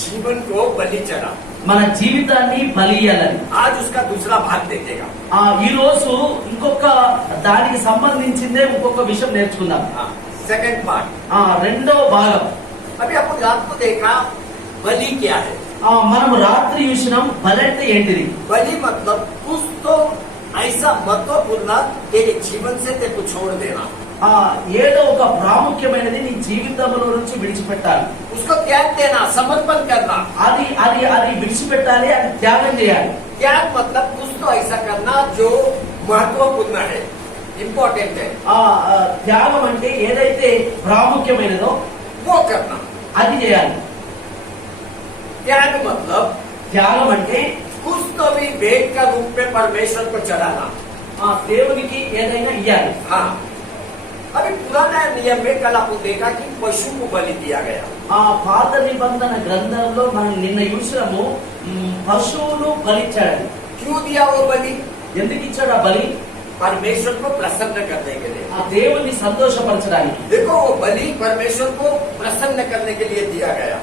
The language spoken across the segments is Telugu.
जीवन को बलि चढ़ा। మన జీవితాన్ని బలి ఇయ్యాలని. आज उसका दूसरा भाग देखेगा। ఈ రోజు ఇంకొక దానికి సంబంధించిందే ఇంకొక విషయం నేర్చుకుందాం. सेकंड पार्ट, రెండో భాగం. अभी अपन रात को देखा बलि क्या है। మనం రాత్రి చూసినాం బలి అంటే ఏంటిది. बलि मतलब कुछ तो ऐसा महत्वपूर्ण तेरे जीवन से तेरे को छोड़ देना। ఏదో ఒక ప్రాముఖ్యమైనది నీ జీవితంలో నుంచి విడిచిపెట్టాలి. उसको त्याग देना, समर्पण करना। అది అది అది విడిచిపెట్టాలి, అది త్యాగం చేయాలి. त्याग मतलब कुछ तो ऐसा करना जो महत्वपूर्ण है, इम्पोर्टेंट है। త్యాగం అంటే ఏదైతే ప్రాముఖ్యమైనదో वो करना, అది చేయాలి. त्याग मतलब త్యాగం అంటే कुछ तो भी भेंट का रूप में परमेश्वर को चढ़ाना। దేవునికి ఏదైనా ఇయ్యాలి. हाँ, अभी पुराना नियम में कल आपको देखा कि पशु को बलि दिया गया। పాత నిబంధన గ్రంథంలో మనం నిన్న చూసినాము పశువును బలిచ్చాడు. क्यों दिया वो बलि? ఎందుకు ఇచ్చాడు ఆ బలి? परमेश्वर को प्रसन्न करने के लिए। ఆ దేవుని సంతోషపరచడానికి. देखो वो बलि परमेश्वर को प्रसन्न करने के लिए दिया गया।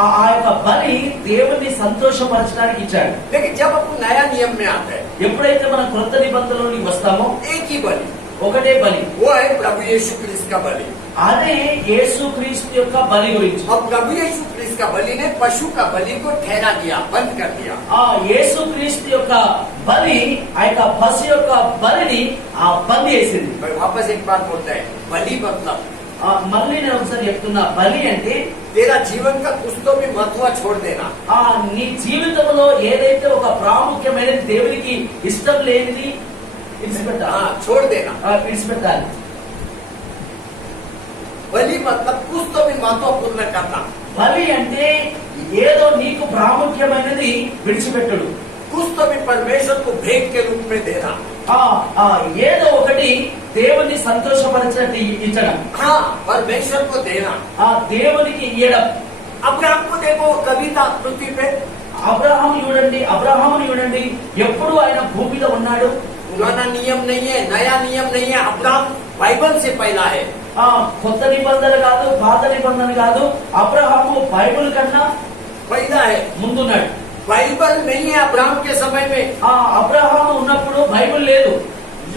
ఆ యొక్క బలి దేవుని సంతోషపరచడానికి ఇచ్చాడు. लेकिन जब अपन नया नियम में आते हैं, ఎప్పుడైతే మనం కొత్త నిబంధనలోకి వస్తామో एक ही बलि, ఒకటే బలి. वो है प्रभु यीशु क्रिस्त का बलि। అదే యేసుక్రీస్తు యొక్క బలి గురించి. और प्रभु यीशु क्रिस्त का बलि ने पशु का बलि को ठहरा दिया, बंद कर दिया। యేసుక్రీస్తు యొక్క బలి ఆ యొక్క పశు యొక్క బలిని బంద్ చేసింది. वापस एक बार बोलते हैं, बलि मतलब మళ్ళీ నేను ఒకసారి చెప్తున్నా, బలి అంటే तेरा जीवन का कुछ तो भी महत्व छोड़ देना। నీ జీవితంలో ఏదైతే ఒక ప్రాముఖ్యమైనది దేవునికి ఇష్టం లేనిది విడిచిపెట్టాలి. छोड़ देना। విడిచిపెట్టాలి. बलि मतलब कुछ तो भी महत्वपूर्ण करना। బలి అంటే ఏదో నీకు ప్రాముఖ్యమైనది విడిచిపెట్టడు. कुछ तो भी परमेश्वर को भेंट के रूप में देना। ఏదో ఒకటి దేవుని సంతోషపరచినట్టు ఇచ్చడం. परमेश्वर को देना, దేవునికి ఇయ్యడం. अब्राहम को देखो, कविता पृथ्वी पे। అబ్రహాముని చూడండి, ఎప్పుడు ఆయన భూమి మీద ఉన్నాడు. पुराना नियम नहीं है, नया नियम नहीं है, अब्राहम बाइबल से पहला है। కొత్త నిబంధన కాదు, పాత నిబంధన కాదు, అబ్రహాము బైబిల్ కన్నా पहला है, ముందున్నాడు. बाइबल नहीं है अब्राहम के समय में। అబ్రహాము ఉన్నప్పుడు బైబిల్ లేదు.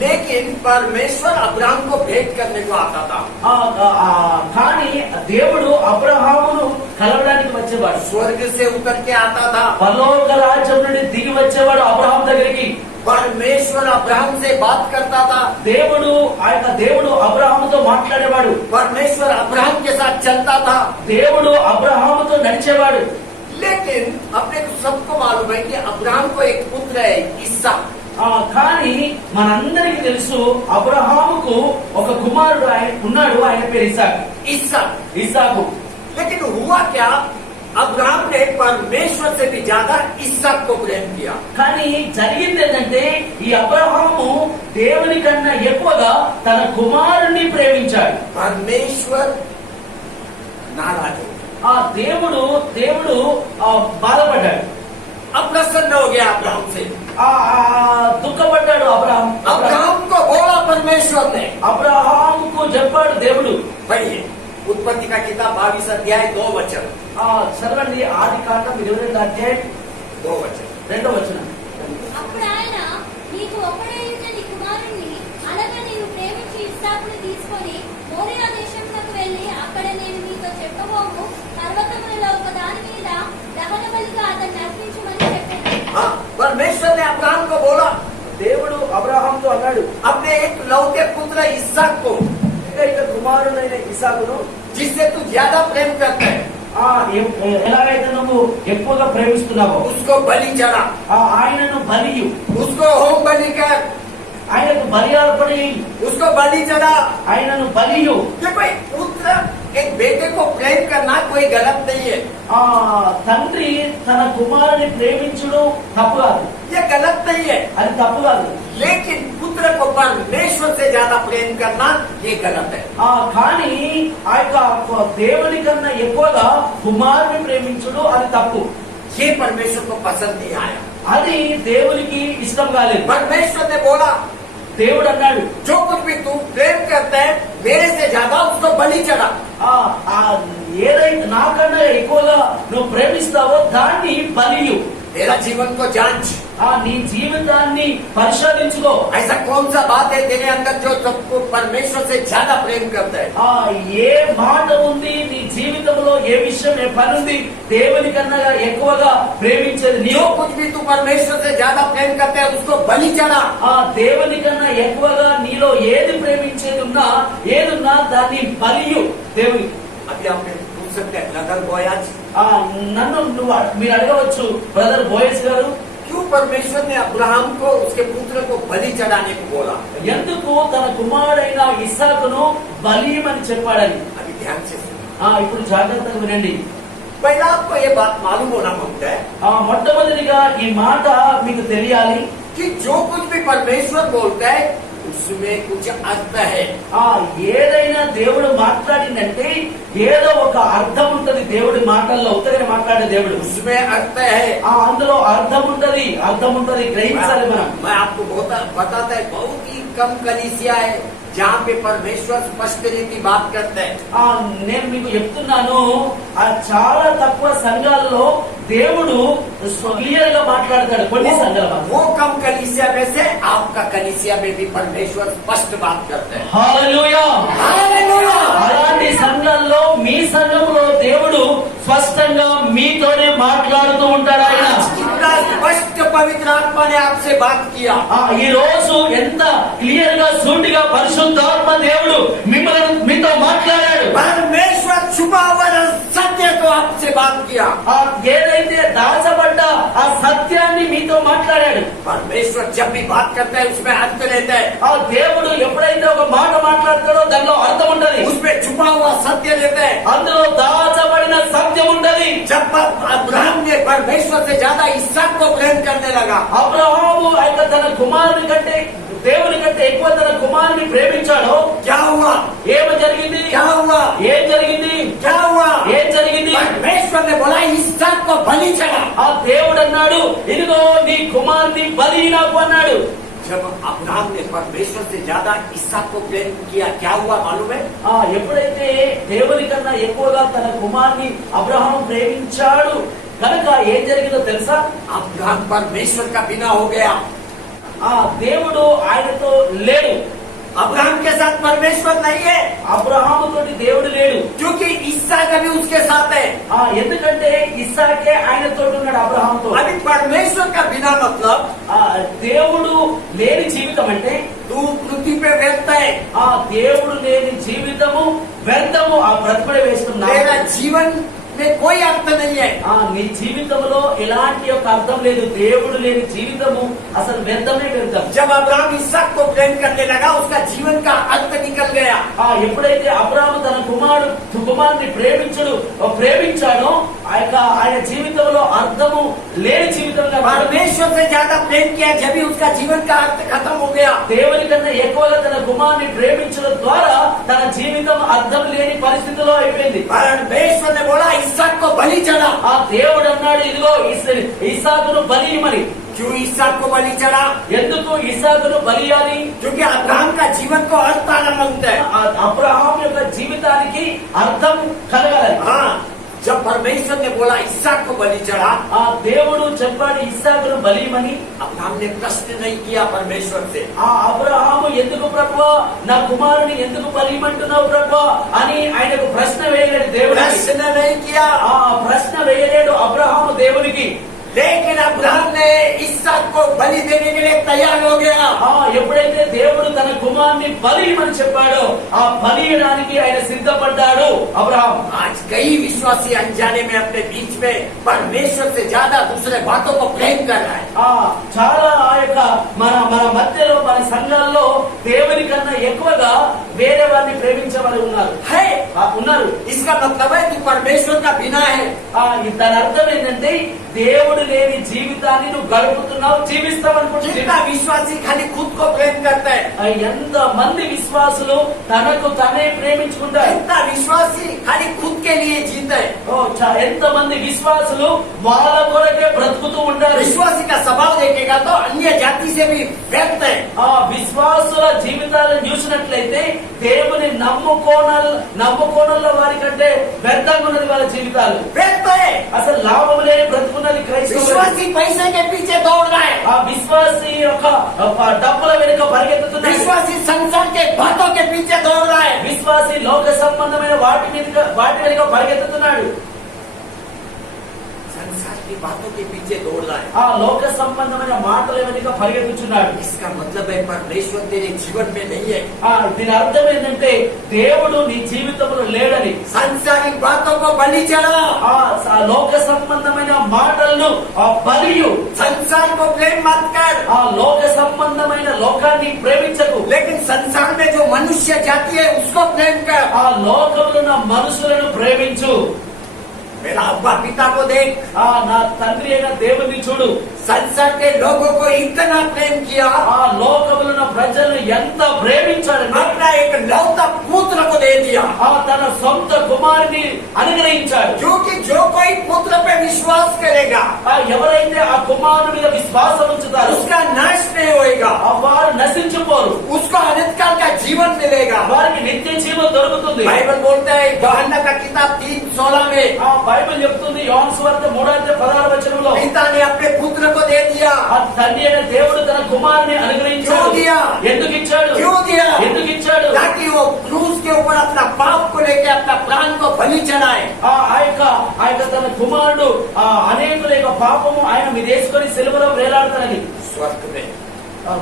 लेकिन परमेश्वर अब्राहम को भेंट करने को आता था। కానీ దేవుడు అబ్రహామును కలవడానికి వచ్చేవాడు. स्वर्ग से उतर के आता था, పరలోక రాజ్యం నుండి దిగి వచ్చేవాడు అబ్రహాం దగ్గరికి. परमेश्वर अब्राहम से बात करता था, దేవుడు అబ్రహాముతో మాట్లాడేవాడు. परमेश्वर अब्राहम के साथ चलता था। దేవుడు అబ్రహాముతో నడిచేవాడు. लेकिन अपने को सबको मालूम है कि अब्राहम को एक पुत्र है, इसहाक। కానీ మనందరికి తెలుసు అబ్రహాముకు ఒక కుమారుడు ఉన్నాడు, ఆయన పేరు ఇస్సాకు. लेकिन हुआ क्या? अब्राहम ने परमेश्वर से भी ज्यादा इसहाक को प्रेम किया। కానీ జరిగింది ఏంటంటే ఈ అబ్రహాము దేవుని కన్నా ఎక్కువగా తన కుమారుణ్ణి ప్రేమించాడు. परमेश्वर नाराज हो गया, దేవుడు బాధపడ్డాడు. अब प्रसन्न हो गया अब्राहम से। దుఃఖపడ్డాడు अब्राहम को बोला परमेश्वर ने, అబ్రహాముకు చెప్పాడు దేవుడు. पढ़िए उत्पत्ति का किताब 22 अध्याय 2 वचन। చదవండి ఆది కాండం 22 అధ్యాయం 2 वचन। 2వ వచనం. అప్పుడు ఆయన, నీకు ఒక్కడైన నీ కుమారుణ్ణి అనగా నీవు ప్రేమించి ఇస్సాకుని తీసుకొని మోరియా దేశంలోకి వెళ్లి అక్కడ నేను నీతో చెప్పబోవు పర్వతములలో ఒక దాని మీద దహన బలిగా అతన్ని అర్పించమని చెప్పాడు. परमेश्वर ने अब्राहम को बोला, దేవుడు అబ్రహాంతో అన్నాడు, अपने एक लौते पुत्र इसहाक को, ఏకైక కుమారుడైన ఇస్సాకును, जिससे तू ज्यादा प्रेम करता है, ఎలాగైతే నువ్వు ఎక్కువగా ప్రేమిస్తున్నావో उसको बलि चढ़ा, ఆయనను బలియు, उसको होम बलि कर, ఆయనకు బలి అర్పణ చేయి, उसको बलि चढ़ा। ఆయనను బలియు. देखो एक पुत्र एक बेटे को प्रेम करना कोई गलत नहीं है, తండ్రి తన కుమారుని ప్రేమించుడు తప్పు కాదు, ये गलत नहीं है। అది తప్పు కాదు. लेकिन पुत्र को परमेश्वर से ज्यादा प्रेम करना ये गलत है। కానీ ఆ యొక్క దేవుని కన్నా ఎక్కువగా కుమారుని ప్రేమించుడు అది తప్పు. ये परमेश्वर को पसंद नहीं आया। అది దేవునికి ఇష్టం కాలేదు. परमेश्वर ने बोला, దేవుడు అన్నాడు, जो कुछ भी तू प्रेम करता है मेरे से ज्यादा उसको बलि चढ़ा। ఏదైతే నాకన్నా ఎక్కువగా నువ్వు ప్రేమిస్తావో దాన్ని బలియు. तेरा जीवन को जांच, నీ జీవితాన్ని పరిశోధించుకో. ऐसा कौन सा बात है तेरे अंदर जो सबको परमेश्वर से ज्यादा प्रेम करता है? ఏ మాట ఉంది నీ జీవితంలో, ఏ విషయం, ఏ పని ఉంది దేవుని కన్నా ఎక్కువగా ప్రేమించేది जो నీవు? कुछ भी तू परमेश्वर से ज्यादा प्रेम करता है उसको बलि चढ़ा। దేవుని కన్నా ఎక్కువగా నీలో ఏది ప్రేమించేది ఉన్నా, ఏదున్నా దాన్ని బలియు దేవుని. अभी आप पूछ सकते हैं ब्रदर बॉयज, నన్ను మీరు అడగవచ్చు, బ్రదర్ బోయస్ గారు, क्यों परमेश्वर ने अब्राहम को उसके पुत्र को बलि चढ़ाने को बोला? ఎందుకు తన కుమారుడైన ఇస్సాకును బలియమని చెప్పాడని? अभी ध्यान से सुनो। ఇప్పుడు జాగ్రత్తగా వినండి. पहला आपको ये बात मालूम होना मांगता है మొట్టమొదటిగా ఈ మాట మీకు తెలియాలి कि जो कुछ भी परमेश्वर बोलता है उसमें कुछ अर्थ है। ఏదైనా దేవుడు మాట్లాడిందంటే ఏదో ఒక అర్థం ఉంటది. దేవుడి మాటల్లో ఉత్తగా మాట్లాడే దేవుడు, उसमें अर्थ है। అందులో అర్థం ఉంటది గ్రహించాలి మనం. मैं आपको बताता है बहुत ही कम कलीसिया है जहाँ पे परमेश्वर स्पष्ट रीति बात करता है। నేను మీకు చెప్తున్నాను, చాలా తక్కువ సంఘాల్లో దేవుడు క్లియర్ గా మాట్లాడతాడు. కొన్ని సంఘాలు, वो कम कलीसिया में से आपका कलीसिया में भी परमेश्वर स्पष्ट बात करता है। హల్లెలూయా, हालेलुया। అలాంటి సంఘాల్లో మీ సంఘంలో దేవుడు స్పష్టంగా మీతోనే మాట్లాడుతూ ఉంటాడు. ఆయన कितना स्पष्ट पवित्र आत्मा ने आपसे बात किया। ఈ రోజు ఎంత క్లియర్ గా సూటిగా పరిశుద్ధాత్మ దేవుడు మిమ్మల్ని మీతో మాట్లాడాడు. परमेश्वर छुपा हुआ सत्य को आपसे बात किया। ఏదైతే దాచబడ్డ ఆ సత్యాన్ని మీతో మాట్లాడాడు. परमेश्वर जब भी बात करता है उसमें अर्थ रहता है। దేవుడు ఎప్పుడైతే ఒక మాట మాట్లాడతాడో దానిలో అర్థం ఉంటది. उसमें छुपा हुआ सत्य रहता है। అందులో దాచబడిన సత్యం ఉంటది. जब अब्राहम ने परमेश्वर से ज्यादा इसहाक को प्रेम करने लगा, అబ్రహాము అయితే తన కుమారుని కంటే దేవుని కంటే ఎక్కువ తన కుమారుని ప్రేమించాడో क्या हुआ? ఏమి జరిగింది? क्या हुआ? ఏం జరిగింది? क्या हुआ? ఏం జరిగింది? परमेश्वर ने बोला इसहाक को बलि चढ़ा। ఆ దేవుడు అన్నాడు, ఇదిగో నీ కుమారుని బలి నాకు అన్నాడు. जब अब्राहम ने परमेश्वर से ज्यादा इसहाक को प्रेम किया, क्या हुआ मालूम है? ఎప్పుడైతే దేవుని కన్నా ఎక్కువగా తన కుమారుని అబ్రహాం ప్రేమించాడు కనుక ఏం జరిగిందో తెలుసా? अब्राहम परमेश्वर का बिना हो गया। దేవుడు ఆయనతో లేడు. अब्राहम के साथ परमेश्वर नहीं है, అబ్రహాము తోటి దేవుడు లేడు. क्योंकि इसहाक अभी उसके साथ है। ఎందుకంటే ఇస్సాకే ఆయనతో ఉన్నాడు, అబ్రహాంతో. अभी परमेश्वर का बिना मतलब దేవుడు లేని జీవితం అంటే तू पृथ्वी पे व्यर्थ है। దేవుడు లేని జీవితము వ్యర్థము. ఆ బ్రతుకుడే వేస్తున్నా. तेरा जीवन में कोई अर्थ नहीं है। నీ జీవితంలో ఎలాంటి ఒక అర్థం లేదు. దేవుడు లేని జీవితము అసలు వ్యర్థమే వ్యర్థం. जब अब्राहम इसहाक को प्रेम करने लगा उसका जीवन का अर्थ निकल गया। ఎప్పుడైతే అబ్రాహాము తన కుమారుని ప్రేమించాడో ఆయన జీవితంలో అర్థము లేని జీవితంగా परमेश्वर से ज्यादा प्रेम किया जब भी उसका जीवन का अर्थ खत्म हो गया। దేవుని కన్నా ఎక్కువగా తన కుమారుని ప్రేమించడం ద్వారా తన జీవితం అర్థం లేని పరిస్థితిలో అయిపోయింది. परमेश्वर ने बोला इसहाक को बलि चढ़ा। దేవుడు అన్నాడు, ఇదిగో ఇస్సాకును బలియమని. क्यों इसहाक को बलि चढ़ा? ఎందుకు ఇస్సాకును బలియాలి? क्योंकि अब्राहम का जीवन को अर्थ आना मांगता है। అబ్రహాం యొక్క జీవితానికి అర్థం కలగాలి. जब परमेश्वर ने बोला इसहाक को बलि चढ़ा, దేవుడు చెప్పాడు ఇస్సాకును బలియమని. अब्राहम ने प्रश्न नहीं किया परमेश्वर से। అబ్రహాము ఎందుకు ప్రభువా నా కుమారుని ఎందుకు బలియమంటున్నావు ప్రభువా అని ఆయనకు ప్రశ్న వేయలేడు దేవుడు. प्रश्न नहीं किया। ప్రశ్న వేయలేడు అబ్రహాము దేవునికి. लेकिन अब्राहम ने इसहाक को बलि देने के लिए तैयार हो गया। ఎప్పుడైతే దేవుడు తన కుమారుని బలియమని చెప్పాడో ఆ బలియడానికి ఆయన సిద్ధపడ్డాడు అబ్రహాం. आज कई विश्वासी अनजाने में अपने बीच में परमेश्वर से ज्यादा दूसरे बातों को प्रेम कर रहा है। చాలా మన మధ్యలో మన సంఘాల్లో దేవుని కన్నా ఎక్కువగా వేరే వారిని ప్రేమించే వారు ఉన్నారు. इसका मतलब है तू परमेश्वर का बिना है। దాని అర్థం ఏంటంటే దేవుడు లేని జీవితాన్ని నువ్వు గడుపుతున్నావు, జీవిస్తావు అనుకుంటున్నా. कितना विश्वासी खाली खुद को प्रेम करता है। ఎంత మంది విశ్వాసులు తనకు తనే ప్రేమించుకుంటారు. कितना विश्वासी खाली खुद के लिए जीता है। ఎంత మంది విశ్వాసులు వాళ్ళ కొరకే బ్రతుకుతూ ఉంటారు. विश्वासी का स्वभाव देखेगा तो अन्य जाति से भी व्यर्थ है। విశ్వాసుల జీవితాలను చూసినట్లయితే దేవుని నమ్ముకోనల వారి కంటే వ్యర్థంగా ఉన్నది వాళ్ళ జీవితాలు. व्यर्थ है। అసలు లాభం లేని బ్రతుకున్నది క్రైస్తవులు. विश्वासी पैसे के पीछे दौड़ रहा है। ఆ విశ్వాసి యొక్క డబ్బుల వెనుక పరిగెత్తుతున్నాడు. विश्वासी संसार के बातों के पीछे दौड़ रहा है। విశ్వాసి లోక సంబంధమైన వాటి వెనుక పరిగెత్తుతున్నాడు. संसार की बातों के पीछे दौड़ रहा है। ఆ లోక సంబంధమైన మాటల వెనుక పరిగెత్తుతున్నాడు. इसका मतलब है परमेश्वर तेरे जीवन में नहीं है। దీని అర్థం ఏంటంటే దేవుడు నీ జీవితంలో లేడని. सांसारिक बातों को बलि चढ़ा। ఆ లోక సంబంధమైన మాటలను బలియు. संसार को प्रेम मत कर। ఆ లోక సంబంధమైన లోకాన్ని ప్రేమించకు. लेकिन संसार में जो मनुष्य जाति है उसको प्रेम कर। ఆ లోకంలో ఉన్న మనుషులను ప్రేమించు. मेरा अब्बा पिता को देख। నా తండ్రి అయిన దేవుని చూడు. संसार के लोगों को इतना प्रेम किया। ఆ లోకంలో ఉన్న ప్రజలను ఎంత ప్రేమించాడంటే अपना एक लौता पुत्र को दे दिया। తన సొంత కుమారుని అనుగ్రహించాడు. क्योंकि जो कोई पुत्र पे विश्वास करेगा ఎవరైతే ఆ కుమారుని మీద విశ్వాసం ఉంచుతారో उसका नाश नहीं होएगा। వారు నశించిపోరు. उसको अनंत काल का जीवन मिलेगा। వారికి నిత్య జీవం దొరుకుతుంది. बाइबल बोलता है यूहन्ना का किताब 3:16 में బైబిల్ చెప్తుంది యోహాను సువార్త 3:16 पिता ने अपने पुत्र को दे दिया। ఆ తండ్రి అయిన దేవుడు తన కుమారుని అనుగ్రహించాడు. क्यों दिया? ఎందుకు ఇచ్చాడు? क्यों दिया? ఎందుకు ఇచ్చాడు? ताकि वो क्रूस के ऊपर अपना पाप को लेके अपना प्राण को बलि चढ़ाए। ఆ యొక్క తన కుమారుడు అనేకుల యొక్క పాపము ఆయన మీద వేసుకొని సిలువలో వేలాడతానని. स्वर्ग में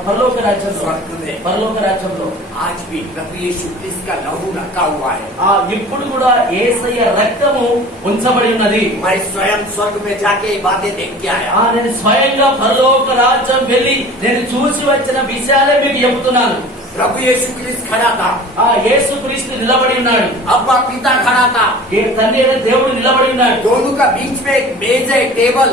పరలోక రాజ్యంలో स्वर्ग में పరలోక రాజ్యంలో आज भी प्रभु यीशु क्रिस्त का लहू रखा हुआ है। ఇప్పుడు కూడా యేసయ్య రక్తము ఉంచబడి ఉన్నది. मैं स्वयं स्वर्ग में जाके ये बातें देख के आया। నేను స్వయంగా పరలోక రాజ్యం వెళ్ళి నేను చూసి వచ్చిన విషయాలే మీకు చెబుతున్నాను. प्रभु यीशु क्रिस्त खड़ा था। యేసు క్రీస్తు నిలబడి ఉన్నాడు. अब्बा पिता खड़ा था। తండ్రి అయిన దేవుడు నిలబడి ఉన్నాడు. दोनों का बीच में एक मेज है, टेबल।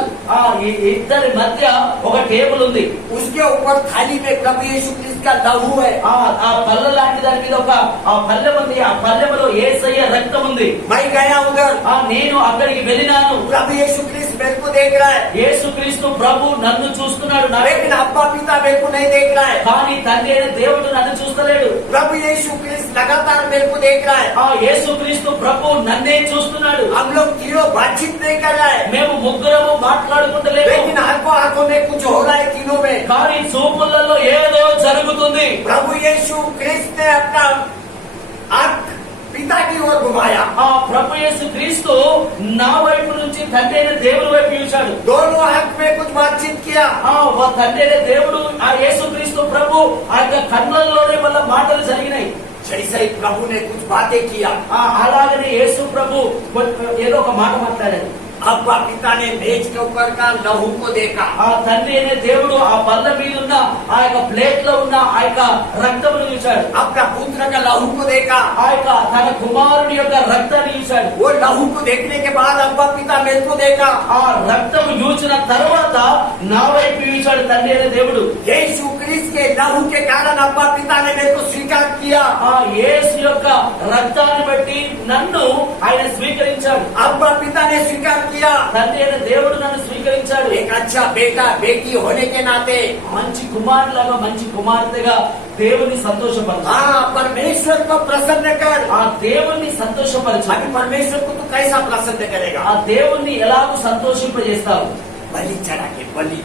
ఈ ఇద్దరి మధ్య ఒక టేబుల్ ఉంది. उसके ऊपर थाली में प्रभु यीशु क्रिस्त का लहू है। ఆ పల్లె లాంటి దాని మీద ఒక పల్లెం ఉంది. ఆ పల్లెములో యేసయ్య రక్తం ఉంది. मैं गया उधर। నేను అక్కడికి వెళ్ళినాను. प्रभु यीशु क्रिस्त मेरे को देख रहा है। యేసు క్రీస్తు ప్రభు నన్ను చూస్తున్నాడు. लेकिन अब्बा पिता मेरे को नहीं देख रहा है। కానీ తండ్రి అయిన దేవుడు నన్ను చూస్తలేడు. प्रभु यीशु क्रिस्त लगातार मेरे को देख रहा है। యేసు క్రీస్తు ప్రభు నన్నే చూస్తున్నాడు. हम लोग तीनों बातचीत नहीं कर रहा है। మేము ముగ్గురము మాట్లాడుకుంటలేము. लेकिन आंखों में कुछ हो रहा है तीनों में। కానీ చూపులలో ఏదో జరుగుతుంది. प्रभु यीशु क्रिस्त ने अपना आंख पिता की ओर घुमाया। ప్రభు యేసు క్రీస్తు నా వైపు నుంచి తండ్రి అయిన దేవుడి వైపు చూశాడు. दोनों आंख में कुछ बातचीत किया। తండ్రి అయిన దేవుడు యేసు క్రీస్తు ప్రభు ఆ యొక్క కన్నులలోనే వల్ల మాటలు జరిగినాయి. जैसे ही प्रभु ने कुछ बातें किया అలాగనే యేసు ప్రభు ఏదో ఒక మాట మాట్లాడాడు. अब्बा पिता ने मेज के ऊपर का लहू को देखा। తండ్రి అయిన దేవుడు ఆ పళ్ళ మీద ఉన్న ఆ యొక్క ప్లేట్ లో ఉన్న ఆ యొక్క రక్తమును చూశాడు. अपना पुत्र का लहू को देखा। ఆ యొక్క తన కుమారుని యొక్క రక్తాన్ని చూశాడు. वो लहू को देखने के बाद अब्बा पिता मेरे को देखा। ఆ రక్తము చూసిన తర్వాత నా వైపు చూశాడు తండ్రి అయిన దేవుడు. यीशु क्रिस्त के लहू के कारण अब्बा पिता ने मेरे को स्वीकार किया। యేసు యొక్క రక్తాన్ని బట్టి నన్ను ఆయన స్వీకరించాడు. अब्बा पिता ने स्वीकार किया। తండ్రి అయిన దేవుడు నన్ను స్వీకరించాడు. एक अच्छा बेटा बेटी होने के नाते మంచి కుమారులాగా మంచి కుమార్తెగా దేవుని సంతోషపరచు. परमेश्वर को प्रसन्न कर। ఆ దేవుణ్ణి సంతోషపరచు. अभी परमेश्वर को तू कैसा प्रसन्न करेगा? ఆ దేవుణ్ణి ఎలాగూ సంతోషింపజేస్తావు? बलि चढ़ा के बलि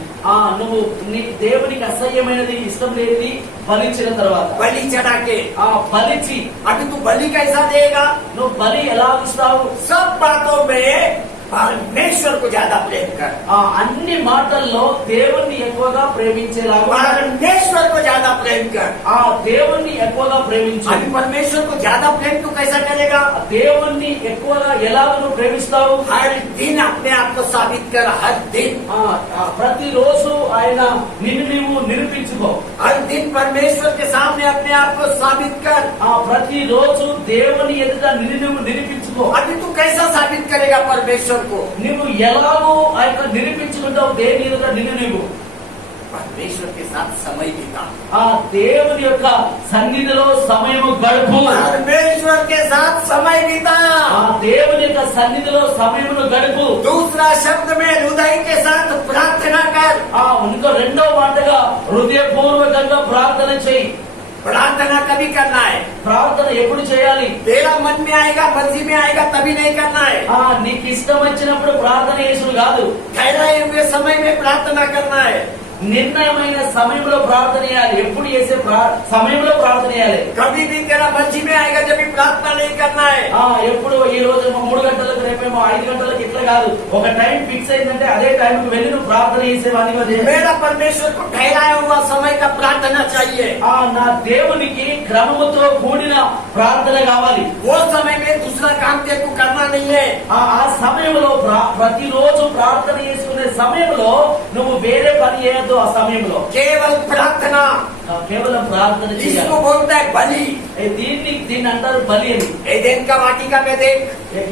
నువ్వు నీ దేవునికి అసహ్యమైనది ఇష్టం లేనిది బలించిన తర్వాత बलि चढ़ा के బలిచి अभी तू बलि कैसा देगा? నువ్వు బలి ఎలా ఇస్తావు? सब बातों में परमेश्वर को ज्यादा प्रेम कर। అన్ని మాటల్లో దేవుణ్ణి ఎక్కువగా ప్రేమించేలాగా परमेश्वर को ज्यादा प्रेम कर। ఆ దేవుణ్ణి ఎక్కువగా ప్రేమించు. अभी परमेश्वर को ज्यादा प्रेम तू कैसा करेगा? దేవుణ్ణి ఎక్కువగా ఎలాగ నువ్వు ప్రేమిస్తావు? हर दिन अपने आप को साबित कर। हर दिन ప్రతిరోజు ఆయన నిన్ను నీవు నిరూపించుకో. हर दिन परमेश्वर के सामने अपने आप को साबित कर। ప్రతిరోజు దేవుని ఎదుట నిన్ను నువ్వు నిరూపించుకో. अभी तू कैसा साबित करेगा परमेश्वर को? నువ్వు ఎలాగో ఆ యొక్క నిరూపించుకుంటావు దేని ఎదుట నిన్ను నువ్వు? परमेश्वर के साथ समय बिता। దేవుని యొక్క సన్నిధిలో సమయము గడుపు. परमेश्वर के साथ समय बिता। దేవుని యొక్క సన్నిధిలో సమయమును గడుపు. दूसरा शब्द में हृदय के साथ प्रार्थना कर। ఇంకో రెండో మాటగా హృదయపూర్వకంగా ప్రార్థన చేయి. प्रार्थना कभी करना है, ప్రార్థన ఎప్పుడు చేయాలి? तेरा मन में आएगा, मर्जी में आएगा तभी नहीं करना है। నీకు ఇష్టం వచ్చినప్పుడు ప్రార్థన చేసుడు కాదు, ठहराए हुए समय में प्रार्थना करना है। నిర్ణయమైన సమయంలో ప్రార్థన చేయాలి. ఎప్పుడు చేసే సమయంలో ప్రార్థన చేయాలి. कभी भी तेरा मर्जी में आएगा जब भी प्रार्थना नहीं करना है। ఎప్పుడు ఈ రోజు 3 గంటలకు, రేపేమో 5 గంటలకు, ఇట్లా కాదు. ఒక టైం ఫిక్స్ అయిందంటే అదే టైంకి వెళ్ళి నువ్వు ప్రార్థన చేసేవాడిని. मेरा परमेश्वर को ठहराया हुआ समय का प्रार्थना चाहिए। నా దేవునికి క్రమముతో కూడిన ప్రార్థన కావాలి. वो समय में दूसरा काम तेरे को करना नहीं है। ఆ సమయంలో ప్రతిరోజు ప్రార్థన చేసుకునే సమయంలో నువ్వు వేరే పని చేయొద్దు. ఆ సమయంలో केवल प्रार्थना, కేవలం ప్రార్థన इसको చేయాలి. बोलता है बलि। దీన్ని అంటారు బలి అని. एदेन का वाटिका में देख,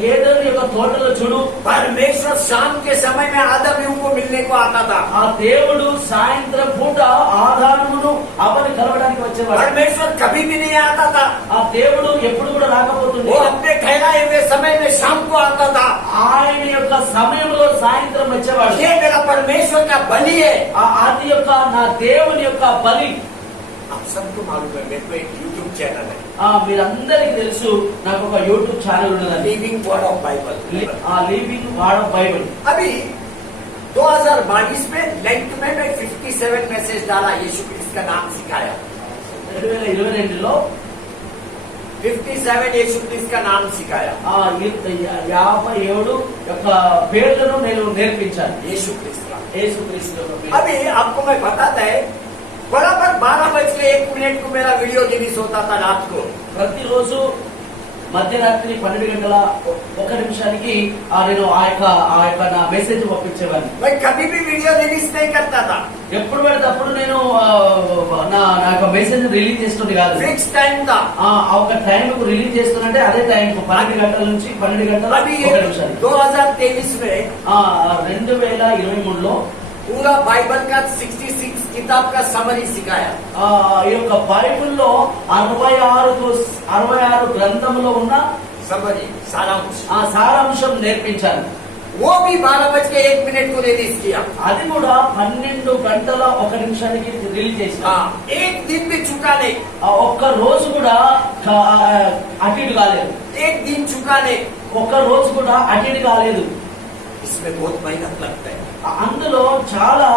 ఏదైనా యొక్క తోటలో చూడు, परमेश्वर शाम के समय में आदम यूं को मिलने को आता था। ఆ దేవుడు సాయంత్రం పూట ఆదామును అవని కలవడానికి వచ్చేవాడు. परमेश्वर कभी भी नहीं आता था, ఆ దేవుడు ఎప్పుడు కూడా రాకపోతుండే. वो अपने ठहराए हुए समय में शाम को आता था। ఆయన యొక్క సమయంలో సాయంత్రం వచ్చేవాడు. ये मेरा परमेश्वर का बलि है। అది యొక్క నా దేవుని యొక్క బలి. आप सबको मालूम है, मेरे को एक यूट्यूब चैनल है, మీరందరికీ తెలుసు, నాకు ఒక యూట్యూబ్ ఛానల్ ఉన్నదండి, living word of Bible. Living word of Bible. अभी 2022 में लेंट में मैं 57 मैसेज डाला, यीशु क्रिस्त का नाम सिखाया। 2022లో 57 यीशु क्रिस्त का नाम सिखाया। 57 యొక్క పేర్లను నేను నేర్పించాను. यीशु क्रिस्त का। యేసుక్రీస్తు యొక్క పేరు. अभी आपको मैं बताता है, बराबर 12:01 को मेरा वीडियो रिलीज होता था रात को। ప్రతిరోజు మధ్యరాత్రి 12:01 నేను ఆ యొక్క నా మెసేజ్ పంపించేవాడిని. मैं कभी भी वीडियो रिलीज नहीं करता था, ఎప్పుడు పడితే అప్పుడు నేను నా యొక్క మెసేజ్ రిలీజ్ చేస్తుంది కాదు. फिक्स टाइम था। ఒక టైం కు రిలీజ్ చేస్తున్నట్టే అదే టైం 12 గంటల నుంచి 12 గంటల अभी 1 నిమిషం. 2023 में 2023లో पूरा बाइबल का 66 किताब का समरी सिखाया। ఈ యొక్క బైబిల్లో 66 గ్రంథంలో ఉన్న समरी, सारांश। ఆ సారాంశం నేర్పించాను. वो भी 12:01 को रिलीज किया। అది కూడా 12 గంటల 1 నిమిషానికి రిలీజ్ చేసిన. एक दिन भी चुका नहीं, ఒక్క రోజు కూడా అటు ఇటు కాలేదు. एक दिन चुका नहीं। ఒక్క రోజు కూడా అటు ఇటు కాలేదు. इसमें बहुत मेहनत लगता है, అందులో చాలా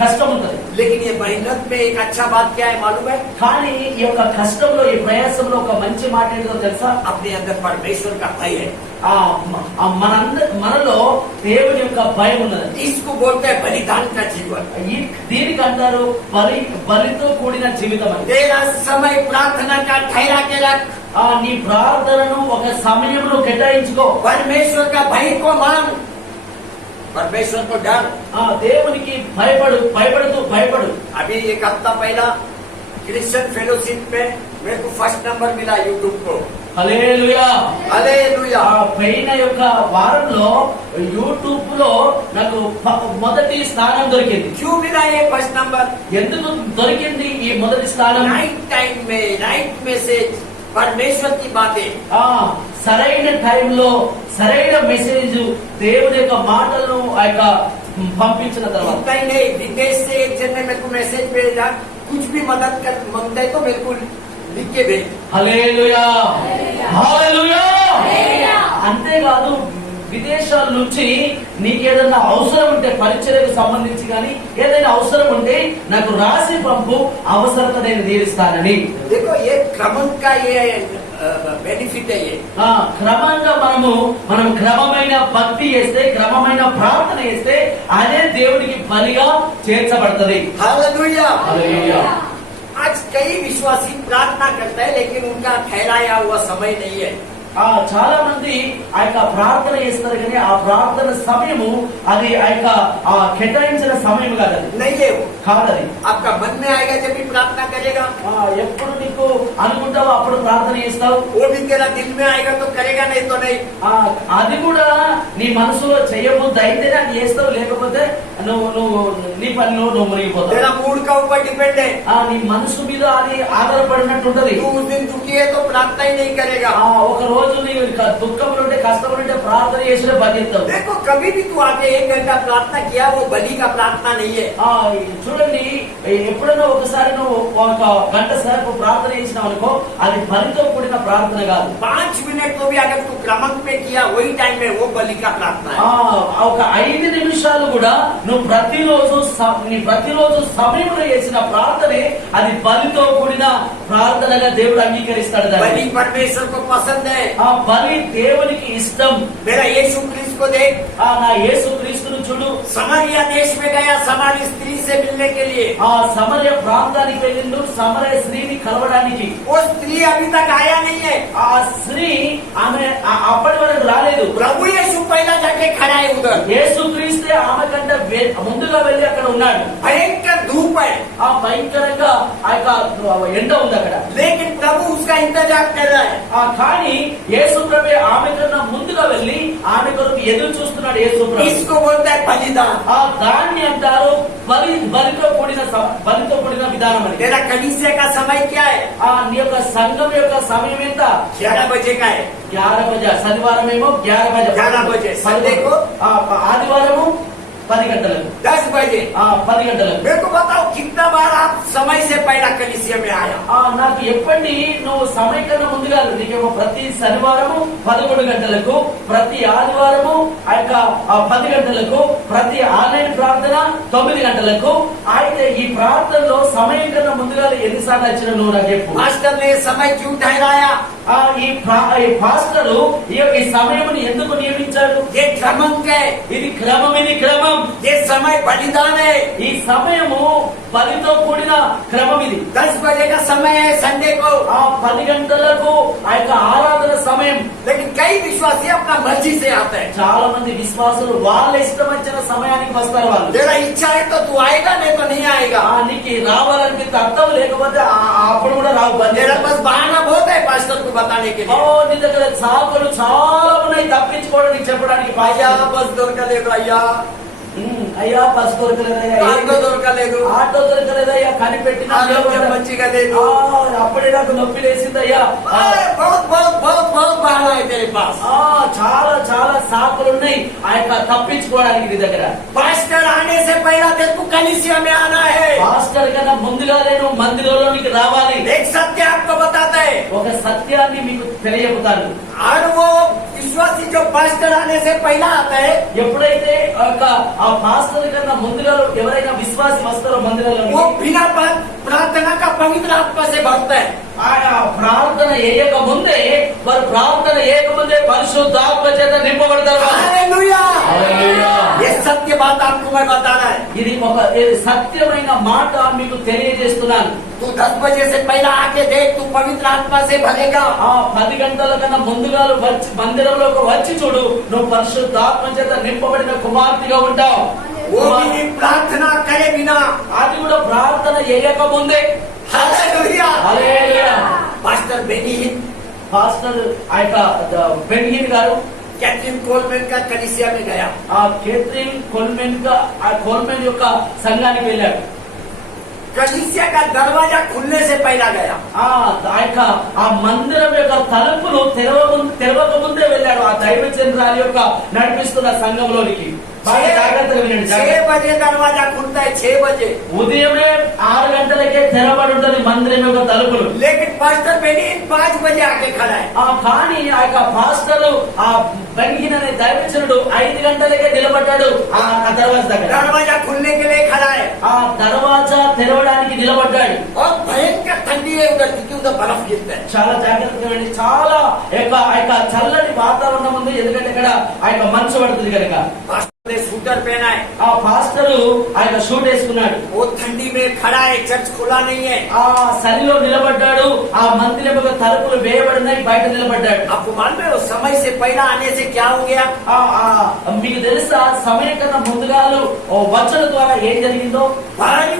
కష్టం ఉంటది. लेकिन ये मेहनत में एक अच्छा बात क्या है मालूम है? కానీ ఈ యొక్క కష్టంలో, ఈ ప్రయాసంలో ఒక మంచి మాట ఏంటో తెలుసా? अपने अंदर परमेश्वर का भय है। మనలో దేవుని యొక్క భయం ఉన్నది. इसको बोलते हैं बलिदान का जीवन। దీనికి అంటారు బలితో కూడిన జీవితం అని. तेरा समय प्रार्थना का ठहरा के रख, నీ ప్రార్థనను ఒక సమయంలో కేటాయించుకో. परमेश्वर का भय को मान, परमेश्वर को डर। దేవునికి భయపడు. अभी एक हफ्ता पहला क्रिश्चियन फेलोशिप में मेरे को फर्स्ट नंबर मिला यूट्यूब को। హల్లెలూయా, हालेलुया। పైన యొక్క వారంలో యూట్యూబ్ లో నాకు మొదటి స్థానం దొరికింది. क्यों मिला ये फर्स्ट नंबर? ఎందుకు దొరికింది ఈ మొదటి స్థానం? नाइट टाइम में नाइट मैसेज, परमेश्वर की बातें। సరైన టైంలో సరైన మెసేజ్, దేవుని యొక్క మాటలను పంపించిన తర్వాత. इतना ही नहीं, विदेश से एक जन ने मेरे को मैसेज भेजा, कुछ भी मदद कर मांगता है तो मेरे को लिख के भेज। హల్లెలూయా, హల్లెలూయా. అంతేకాదు, విదేశాల నుంచి నీకు ఏదైనా అవసరం ఉంటే, పరిచర్యకు సంబంధించి కానీ ఏదైనా అవసరం ఉంటే నాకు రాసి పంపు, అవసరత నేను తీరుస్తానని. देखो ये क्रम का ये बेनिफिट है। ये క్రమంగా మనం క్రమమైన భక్తి చేస్తే, క్రమమైన ప్రార్థన చేస్తే అదే దేవుడికి బలిగా చేర్చబడుతుంది. हालेलुया। హల్లెలూయా. आज कई विश्वासी प्रार्थना करता है लेकिन उनका ठहराया हुआ समय नहीं है। చాలా మంది ఆ యొక్క ప్రార్థన చేస్తారు కానీ ఆ ప్రార్థన సమయము అది ఆ యొక్క కేటాయించిన సమయం కాదది. नहीं है वो, కాదది. आपका मन में आएगा जब भी प्रार्थना करेगा, ఎప్పుడు నీకు అనుకుంటావు అప్పుడు ప్రార్థన చేస్తావు. वो भी तेरा दिल में आएगा तो करेगा, नहीं तो नहीं। అది కూడా నీ మనసులో చేయబుద్ధి అయితేనే అది చేస్తావు, లేకపోతే నువ్వు నీ పనిలో నువ్వు మునిగిపోతావు. तेरा मूड का ऊपर डिपेंड है। నీ మనసు మీద అది ఆధారపడినట్టుంటది. तू उस दिन दुखी है तो प्रार्थना ही नहीं करेगा। ఒక రోజు రోజు నీవు దుఃఖంలో ఉంటే కష్టంలో ఉంటే ప్రార్థన చేసిన బతిస్తావు. देखो कभी भी तू आके 1 घंटा प्रार्थना किया, वो बलि का प्रार्थना नहीं है। చూడండి, ఎప్పుడైనా ఒకసారి నువ్వు ఒక గంట సేపు ప్రార్థన చేసినావు అనుకో, అది బలితో కూడిన ప్రార్థన కాదు. 5 मिनट तो भी अगर तू क्रमक में किया, वही टाइम में वो बलि का प्रार्थना है। ఒక 5 నిమిషాలు కూడా నువ్వు ప్రతిరోజు సమయంలో చేసిన ప్రార్థనే అది బలితో కూడిన ప్రార్థనగా దేవుడు అంగీకరిస్తాడు. बलि परमेश्वर को पसंद है। ఆ బలి దేవునికి ఇష్టం. मेरा यीशु क्रिस्त को देख, నా యేసు క్రీస్తును చూడు. समारिया देश में गया समारी स्त्री से मिलने के लिए। ఆ సమరయ ప్రాంతానికి వెళ్ళిండు సమరయ స్త్రీని కలవడానికి. वो स्त्री अभी तक आया नहीं है। ఆ స్త్రీ ఆమె అప్పటి వరకు రాలేదు. प्रभु यीशु पहला जाके खड़ा है उधर। యేసు క్రీస్తే ఆమె కంటే ముందుగా వెళ్ళి అక్కడ ఉన్నాడు. भयंकर धूप है, ఆ భయంకరంగా ఆ యొక్క ఎండ ఉంది అక్కడ. लेकिन प्रभु उसका इंतजार कर रहा है। కానీ యేసు ప్రభు ఆమె కన్నా ముందుగా వెళ్ళి ఆమె కొరకు ఎదురు చూస్తున్నాడు. యేసు ప్రభు इसको बोलता है बलिदान। దాన్ని అంటారు బలితో కూడిన విధానం అని. तेरा कलीसिया का समय क्या है? నీ యొక్క సంఘం యొక్క సమయం ఎంత? 11 बजे का है। 11 बजे. శనివారం ఏమో 11 బజే. 11 बजे। संडे को ఆదివారము 10 గంటలకు. 10 बजे। 10 గంటలకు. मेरे को बताओ कितना बार आप समय से पहला कलीसिया में आया? నాకు ఎప్పటి నువ్వు సమయం కన్నా ముందుగా నీకేమో ప్రతి శనివారము 11 గంటలకు, ప్రతి ఆదివారము 10 గంటలకు, ప్రతి ఆన్లైన్ ప్రార్థన 9 గంటలకు. అయితే ఈ ప్రార్థనలో సమయం కన్నా ముందుగా ఎన్నిసార్లు వచ్చిన నువ్వు నాకు చెప్పు. मास्टर ने समय क्यों ठहराया? ఈ పాస్టరు ఈ సమయముని ఎందుకు నియమించాడు? ये क्रमंक है, ఇది క్రమం. ये समय बलिदान है। ఈ సమయము బలితో కూడిన క్రమం. ఇది 10 बजे का समय है संडे को। 10 గంటలకు ఆ యొక్క ఆరాధన సమయం. लेकिन कई विश्वासी अपना मर्जी से आते हैं। చాలా మంది విశ్వాసులు వాళ్ళ ఇష్టం వచ్చిన సమయానికి వస్తారు. వాళ్ళు तेरा इच्छा है तो तू आएगा, नहीं तो नहीं आएगा। నీకు రావాలనిపిస్తే అర్థం, లేకపోతే అప్పుడు కూడా రావు. तेरा पास बहाना बहुत है पास्टर को बताने के लिए। నీ దగ్గర సాకులు చాలా ఉన్నాయి తప్పించుకోవడానికి, చెప్పడానికి. भैया बस దొరకలేదు అయ్యా, అయ్యా బస్ దొరకలేదయ్యా, ఆటో దొరకలేదు, ఆటో దొరకలేదయ్యా, కనిపెట్టిన ఆరోగ్యం మంచిగా లేదు, అప్పుడే నాకు నొప్పి లేసిందయ్యా. बहुत बहुत बहुत बहुत बहाना है तेरे पास। చాలా చాలా సాకులు ఉన్నాయి ఆ యొక్క తప్పించుకోవడానికి నీ దగ్గర. पास्टर आने से पहला तेरे को कलीसिया में आना है। పాస్టర్ కన్నా ముందుగా నేను మందిరంలోనికి రావాలి. एक सत्य आपको बताता है, ఒక సత్యాన్ని మీకు తెలియజేస్తాను. और वो विश्वासी जो पास्टर आने से पहला आता है, ఎప్పుడైతే ఆ పాస్టర్ కన్నా ముందుగా ఎవరైనా విశ్వాసి వస్తారో మందిరంలో, वो बिना प्रार्थना का पवित्र आत्मा से भरता है। ప్రార్థన చేయక ముందే వారు ప్రార్థన చేయకముందే పరిశుద్ధాత్మ చేత నింపబడతారు. हालेलुया। हालेलुया। ये सत्य बात आपको मैं बता रहा है। ఇది ఒక సత్యమైన మాట మీకు తెలియజేస్తున్నాను. तू 10 बजे से पहला आके देख, तू पवित्र आत्मा से भरेगा। 10 గంటల కన్నా ముందుగా మందిరంలోకి వచ్చి చూడు, నువ్వు పరిశుద్ధాత్మ చేత నింపబడిన కుమార్తెగా ఉంటావు. वो भी प्रार्थना करे बिना, అది కూడా ప్రార్థన చేయక ముందే. हालेलुया। హల్లెలూయా. पास्टर बेनीहिन, పాస్టర్ ఆ యొక్క బెన్హిన్ గారు कैथरीन कोलमैन का कलीसिया में गया। కేథరిన్ కోల్మెన్ యొక్క సంఘానికి వెళ్ళాడు. कलीसिया का दरवाजा खुलने से पहला गया। ఆ మందిరం యొక్క తలుపులు తెరవక ముందే వెళ్ళాడు. ఆ దైవచంద్రాల యొక్క నడిపిస్తున్న సంఘంలోనికి. బాగా జాగ్రత్తగా వినండి. 6 बजे दरवाजा खुलता है, 6 बजे। ఉదయమే 6 గంటలకే తెరబడి ఉంటుంది మందిరం యొక్క తలుపులు. लेकिन पास्टर बेनीहिन 5 बजे आके खड़ा है। కానీ ఆ యొక్క పాస్టర్ ఆ బెన్హిన్ అనే దైవచనుడు 5 గంటలకే నిలబడ్డాడు ఆ దర్వాజా దగ్గర. दरवाजा खुलने के लिए खड़ा है। ఆ దర్వాజా తెరవడానికి నిలబడ్డాడు. और भयंकर ठंडी है उधर, क्योंकि उधर बर्फ गिरता है। చాలా జాగ్రత్తగా వినండి. చాలా ఆ యొక్క చల్లటి వాతావరణం ఉంది, ఎందుకంటే ఇక్కడ ఆ యొక్క మంచు పడుతుంది కనుక. ने सूटर पहना है। ఆ పాస్టరు ఆ యొక్క షూట్ వేసుకున్నాడు. वो ठंडी में खड़ा है, चर्च खुला नहीं है। ఆ చలిలో నిలబడ్డాడు. ఆ మందిరం యొక్క తలుపులు వేయబడినాయి, బయట నిలబడ్డాడు. आपको मालूम है वो समय से पहला आने से क्या हो गया? మీకు తెలుసా సమయం కన్నా ముందుగాలు వచ్చల ద్వారా ఏం జరిగిందో?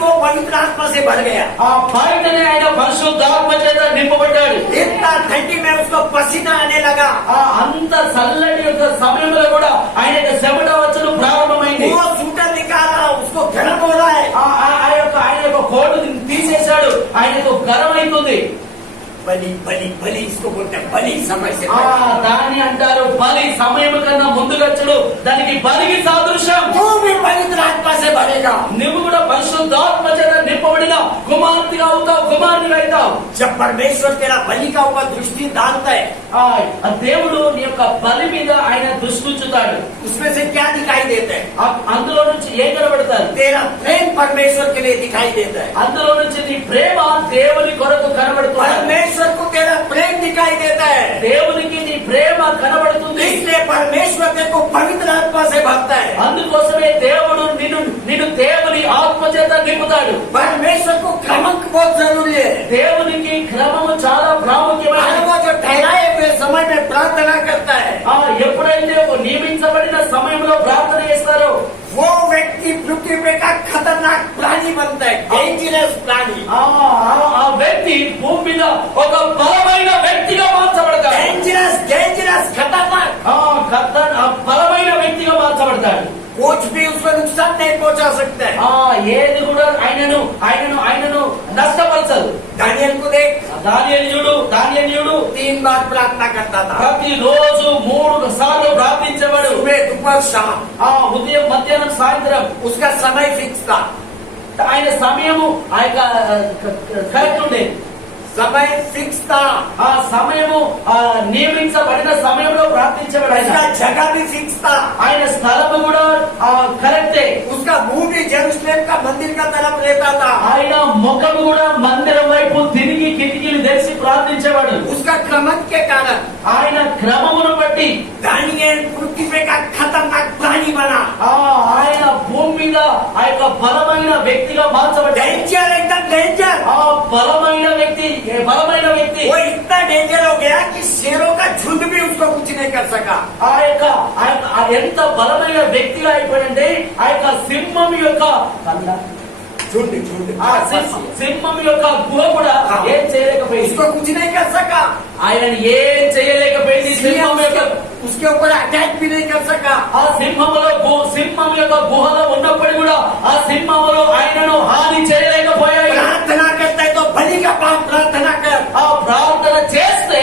वो पवित्र आत्मा से भर गया। ఆ బయటనే ఆయన పరిశుద్ధాత్మ చేత నింపబడ్డాడు. इतना ठंडी में उसको पसीना आने लगा। అంత చల్లటి యొక్క సమయంలో కూడా ఆయన యొక్క చెమట వచ్చును ప్రారంభమైంది. वो सूटर निकाला, उसको गर्म हो रहा है। ఆయన యొక్క కోటు తీసేశాడు, ఆయనకు గరం అవుతుంది. बलि बलि बलि इसको बोलते हैं, बलि समय से ఆ దాన్ని అంటారు బలి, సమయం కన్నా ముందుగచ్చుడు, దానికి బలికి సాదృశ్యం. तू भी पवित्र आत्मा से बनेगा నువ్వు కూడా పరిశుద్ధాత్మ చేత నింపబడిన కుమార్తెగా అవుతావు, కుమారునిగా అవుతావు. जब परमेश्वर तेरा बलि का ऊपर दृष्टि डालता है, ఆ దేవుడు నీ యొక్క బలి మీద ఆయన దృష్టి ఉంచుతాడు. उसमें से क्या दिखाई देता है? అందులో నుంచి ఏం కనబడతారు? तेरा प्रेम परमेश्वर के लिए दिखाई देता है, అందులో నుంచి నీ ప్రేమ దేవుని కొరకు కనబడుతుంది. परमेश्वर को तेरा प्रेम दिखाई देता है, దేవునికి నీ ప్రేమ కనబడుతుంది. इसलिए परमेश्वर तेरे को पवित्र आत्मा से भरता है। అందుకోసమే దేవుడు నిన్ను దేవుని ఆత్మ చేత నింపుతాడు. परमेश्वर को क्रमक बहुत जरूरी है। దేవునికి క్రమము చాలా ప్రాముఖ్యమైనది. वो जो ठहराए हुए समय में प्रार्थना करता है, ఎప్పుడైతే నియమించబడిన సమయంలో ప్రార్థన చేస్తారో वो व्यक्ति पृथ्वी पे का खतरनाक प्राणी बनता है, डेंजरस प्राणी, ఆ వ్యక్తి భూమి మీద ఒక బలమైన వ్యక్తిగా మార్చబడతాడు. डेंजरस डेंजरस खतरनाक, బలమైన వ్యక్తిగా మార్చబడతాడు. कुछ भी उसमें नुकसान नहीं पहुंचा सकता है। ఏది కూడా ఆయనను నష్టపరచదు. दानियल को देख, దానియేలు 3 बार प्रार्थना करता था, ప్రతిరోజు 3 సార్లు ప్రార్థించేవాడు. सुबह दोपहर शाम, ఉదయం మధ్యాహ్నం సాయంత్రం उसका समय फिक्स था, ఆయన సమయము ఆ యొక్క కరెక్ట్ ఉండేది. समय फिक्स था, ఆ సమయము నియమించబడిన సమయంలో ప్రార్థించేవాడు. उसका जगह भी फिक्स था, ఆయన స్థలము కూడా కరెక్టే. उसका मुंह भी जेरूसलेम का मंदिर का तरफ रहता था, ఆయన ముఖము కూడా మందిరం వైపు తిరిగి కిటికీలు తెరిచి ప్రార్థించేవాడు. उसका क्रमक के कारण ఆయన క్రమమును బట్టి दानियल पृथ्वी पे का खतरनाक प्राणी बना, ఆయన భూమి మీద ఆ యొక్క బలమైన వ్యక్తిగా మార్చబడ్డాడు. डेंजर, एकदम डेंजर। ఆ బలమైన వ్యక్తి वो इतना डेंजर हो गया कि शेरों का झुंड भी उसको कुछ नहीं कर सका। ఎంత బలమైన వ్యక్తిగా అయిపోయిందంటే ఆ యొక్క సింహం యొక్క झुंड झुंड సింహం యొక్క గుహ కూడా ఏం చేయలేకపోయింది. उसको कुछ नहीं कर सका, ఆయన ఏం చేయలేకపోయింది. సింహం యొక్క उसके ऊपर अटैक भी नहीं कर सका। ఆ సింహం యొక్క గుహలో ఉన్నప్పుడు కూడా ఆ సింహములో ఆయనను హాని చేయలేకపోయాయి. प्रार्थना करता है तो बलि का पाप प्रार्थना कर, ఆ ప్రార్థన చేస్తే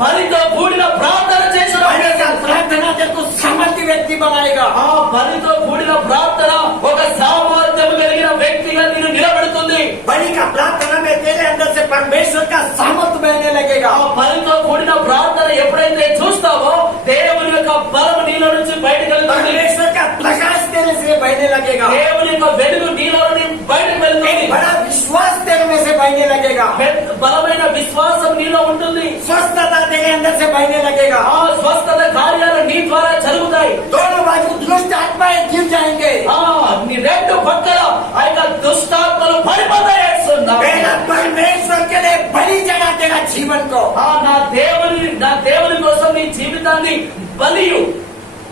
బలితో కూడిన ప్రార్థన చేసిన बलि का प्रार्थना तेरे को सामर्थ्य व्यक्ति बनाएगा। ఆ బలితో కూడిన ప్రార్థన ఒక సామర్థ్యం కలిగిన వ్యక్తిగా నిన్ను నిలబెడుతుంది. बलि का प्रार्थना में तेरे अंदर से परमेश्वर का सामर्थ्य बहने लगेगा। ఆ బలితో కూడిన ప్రార్థన ఎప్పుడైతే చూస్తావో దేవుని యొక్క బలం నీలో నుంచి బయటకు వెళ్తుంది. परमेश्वर का प्रकाश तेरे से बहने लगेगा, దేవుని యొక్క వెలుగు నీలో నుండి బయటకు వెళ్తుంది. एक बड़ा विश्वास तेरे में से बहने लगेगा, బలమైన విశ్వాసం నీలో ఉంటుంది. स्वस्थता तेरे अंदर से बहने लगेगा, ఆ స్వస్థత కార్యాలు నీ ద్వారా జరుగుతాయి. दोनों बाजू दुष्ट आत्माएं गिर जाएंगे। నీ రెండు పక్కల ఆ యొక్క దుష్టాత్మలు పడిపోతాయి. मेरा परमेश्वर के लिए बलि चढ़ा तेरा जीवन को, నా దేవుని కోసం నీ జీవితాన్ని బలియు.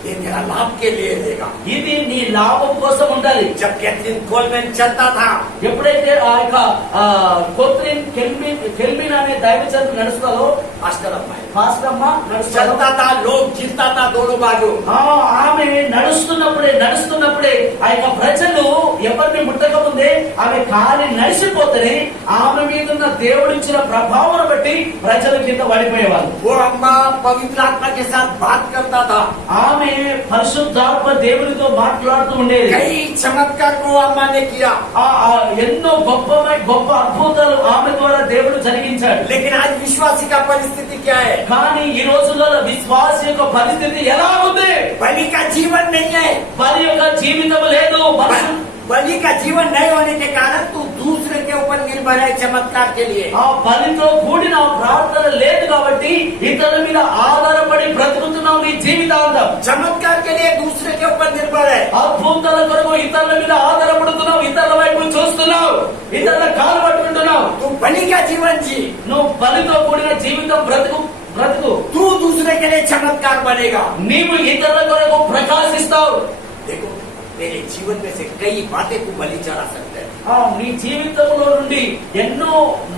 ये तेरा लाभ के लिए देगा। ఇది నీ లాభం కోసం ఉండాలి. जब कैथरीन कोलमैन चलता था, ఎప్పుడైతే ఆ యొక్క కొత్రిన్ కెల్విన్ అనే దైవజనుడు నడుస్తారో ఫాస్ట్ అమ్మ चलता था, लोग गिरता था दोनों बाजू। ఆమె నడుస్తున్నప్పుడే ఆ యొక్క ప్రజలు ఎవరిని ముట్టకముందే ఆమె కాలి నడిచిపోతే ఆమె మీద ఉన్న దేవుడిచ్చిన ప్రభావం బట్టి ప్రజల కింద పడిపోయేవాళ్ళు. वो अम्मा पवित्र आत्मा के साथ बात करता था, ఆమె పరిశుద్ధాత్మ దేవునితో మాట్లాడుతూ ఉండేది. कई चमत्कार को अम्मा ने किया, ఎన్నో గొప్ప అద్భుతాలు ఆమె ద్వారా దేవుడు జరిగించాడు. लेकिन आज विश्वासी का परिस्थिति क्या है? కానీ ఈ రోజుల్లో విశ్వాస యొక్క పరిస్థితి ఎలా ఉంది? बलि का जीवन नहीं है, బలి యొక్క జీవితం లేదు. बलि का जीवन नहीं होने के कारण तू दूसरे के ऊपर निर्भर है चमत्कार के लिए। ఆ బలితో కూడిన ప్రార్థన లేదు కాబట్టి ఇతరుల మీద ఆధారపడి బ్రతుకుతున్నావు నీ జీవితాంతం. चमत्कार के लिए दूसरे के ऊपर निर्भर है, అద్భుతాల కొరకు ఇతరుల మీద ఆధారపడుతున్నావు, ఇతరుల వైపు చూస్తున్నావు, ఇతరుల కాలు పట్టుకుంటున్నావు. तू बलि का जीवन जी, నువ్వు బలితో కూడిన జీవితం బ్రతుకు. तू दूसरे के लिए चमत्कार बनेगा। నీవు ఇతరుల కొరకు ప్రకాశిస్తావు. देखो तेरे जीवन में से कई बातें तू बलि चढ़ा सकता है। నీ జీవితంలో నుండి ఎన్నో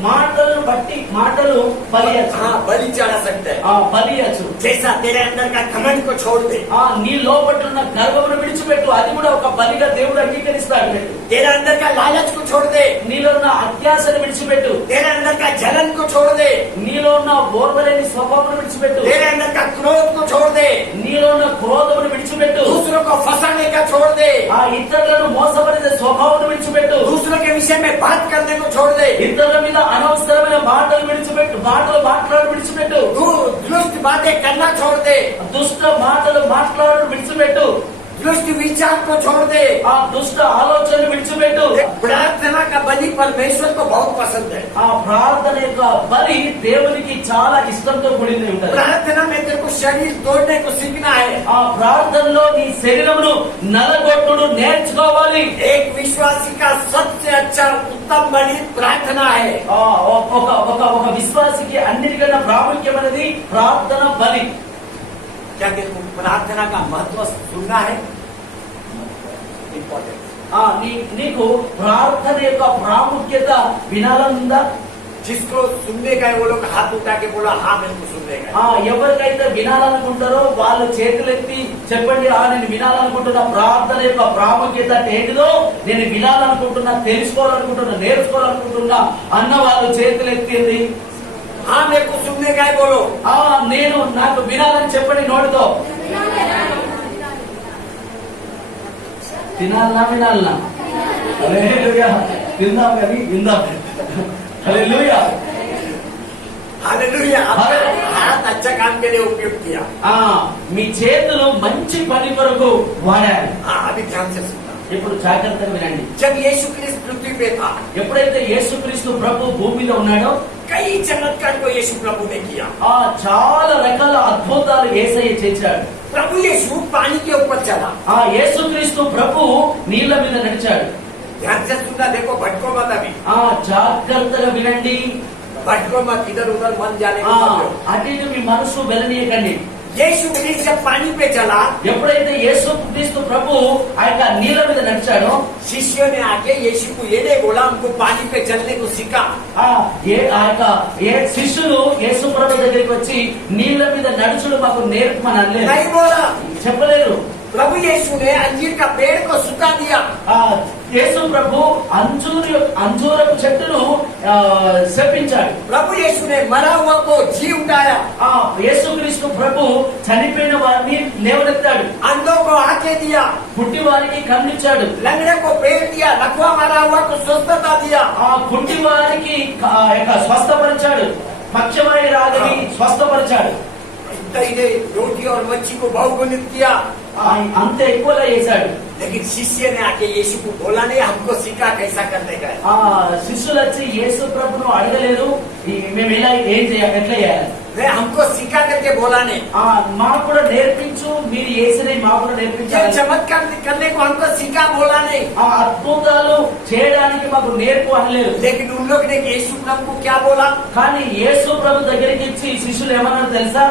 మాటలను బట్టి మాటలు బలియచ్చు. हाँ, बलि चढ़ा सकते हैं। బలియచ్చు. जैसा तेरे अंदर का घमंड को छोड़ दे, నీ లోపల ఉన్న గర్వమును విడిచిపెట్టు, అది కూడా ఒక బలిగా దేవుడు అంగీకరిస్తాడు. तेरे अंदर का लालच को छोड़ दे, నీలో ఉన్న అత్యాశను విడిచిపెట్టు, तेरे अंदर का जलन को छोड़ दे, నీలో ఉన్న ఓర్వలేని స్వభావం విడిచిపెట్టు, तेरे अंदर का क्रोध को छोड़ दे, నీలో ఉన్న క్రోధమును విడిచిపెట్టు, दूसरों को फंसाने का छोड़ दे, ఇతరులను మోసపరిచే స్వభావం విడిచిపెట్టు, दूसरों के विषय में बात करने को छोड़ दे, ఇతరుల మీద అనవసరమైన మాటలు విడిచిపెట్టు, మాటలు మాట్లాడు విడిచిపెట్టు, दुष्ट बातें करना छोड़ दे, దుష్ట మాటలు మాట్లాడు విడిచిపెట్టు, दुष्ट विचार को छोड़ दे। దుష్ట ఆలోచనలు విడిచిపెట్టు. प्रार्थना का बलि परमेश्वर को बहुत पसंद है। ప్రార్థన యొక్క బలి దేవునికి చాలా ఇష్టంతో కూడింది ఉంటుంది. प्रार्थना में तेरे को शरीर तोड़ने को सीखना है। ప్రార్థనలో నీ శరీరమును నలగొట్టుడు నేర్చుకోవాలి. एक विश्वासी का सबसे अच्छा उत्तम बलि प्रार्थना है। ఒక విశ్వాసికి అన్నిటికన్నా ప్రాముఖ్యమైనది ప్రార్థన బలి. क्या तेरे को प्रार्थना का महत्व सुनना है? इंपॉर्टेंट। నీకు ప్రార్థన యొక్క ప్రాముఖ్యత వినాలనుందా? जिसको सुनने का है वो लोग हाथ उठा के बोला हाँ मेरे को सुनने का। ఎవరికైతే వినాలనుకుంటారో వాళ్ళు చేతులెత్తి చెప్పండి, నేను వినాలనుకుంటున్నా ప్రార్థన యొక్క ప్రాముఖ్యత ఏంటిదో నేను వినాలనుకుంటున్నా, తెలుసుకోవాలనుకుంటున్నా, నేర్చుకోవాలనుకుంటున్నా అన్న వాళ్ళు చేతులెత్తింది. हाँ मेरे को सुनने का है बोलो। నేను నాకు వినాలని చెప్పండి నోటితో. తినాలనా వినాలనా? హల్లెలూయా. తిందాం కానీ విందాం. హల్లెలూయా. हालेलुया। हाथ अच्छा काम के लिए उपयोग किया। మీ చేతులు మంచి పని కొరకు వాడారు. अभी ध्यान से सुनना। ఇప్పుడు జాగ్రత్తగా వినండి. जब यीशु क्रिस्त पृथ्वी पे था, ఎప్పుడైతే యేసుక్రీస్తు ప్రభు భూమిలో ఉన్నాడో कई चमत्कार को यीशु प्रभु ने किया। చాలా రకాల అద్భుతాలు యేసయ్య చేశాడు. प्रभु यीशु पानी के ऊपर चला। యేసుక్రీస్తు ప్రభు నీళ్ల మీద నడిచాడు. ध्यान से सुनना, देखो भटको मत अभी। జాగ్రత్తగా వినండి. भटको मत, इधर उधर मन जाने को मत दो। అటు ఇటు మీ మనసు వెళ్ళనీయకండి. यीशु क्रिस्त जब पानी पे चला, ఎప్పుడైతే యేసుక్రీస్తు ప్రభు ఆ యొక్క నీళ్ల మీద నడిచాడో शिष्यों ने आके यीशु को ये नहीं बोला हमको पानी पे चलने को सिखा। శిష్యులు యేసు ప్రభు దగ్గరికి వచ్చి నీళ్ల మీద నడుచుడు మాకు నేర్పమని అనలేదు, नहीं बोला। చెప్పలేదు. प्रभु यीशु ने अंजीर का पेड़ को सुखा दिया। యేసు ప్రభు అంజూరపు చెట్టును శపించాడు. प्रभु यीशु ने मरा हुआ को जी उठाया। యేసుక్రీస్తు ప్రభు చనిపోయిన వారిని లేవనెత్తాడు. अंधों को आंखें दिया, పుట్టి వారికి కన్నిచ్చాడు. लंगड़े को पैर दिया, लकवा मरा हुआ को स्वस्थता दिया। పుట్టి వారికి స్వస్థపరిచాడు. పక్షవాయు రాగని స్వస్థపరిచాడు. रोटी और मच्छी को बहुगुणित किया। అంతే ఎక్కువగా చేశాడు. लेकिन शिष्य ने आके यीशु को बोला नहीं हमको सिखा कैसा करने का है। శిష్యులు వచ్చి యేసు ప్రభును అడగలేదు మేము ఇలా ఏం చేయాలి, ఎట్లా చేయాలి. नहीं हमको सिखा करके बोला नहीं। మాకు కూడా నేర్పించు, మీరు చేసినవి మాకు కూడా నేర్పించాలి. चमत्कार करने को हमको सिखा बोला नहीं। అద్భుతాలు చేయడానికి మాకు నేర్పు అనలేదు. लेकिन उन लोग ने यीशु प्रभु को क्या बोला? కానీ యేసు ప్రభు దగ్గరికి ఇచ్చి శిష్యులు ఏమన్నారు తెలుసా?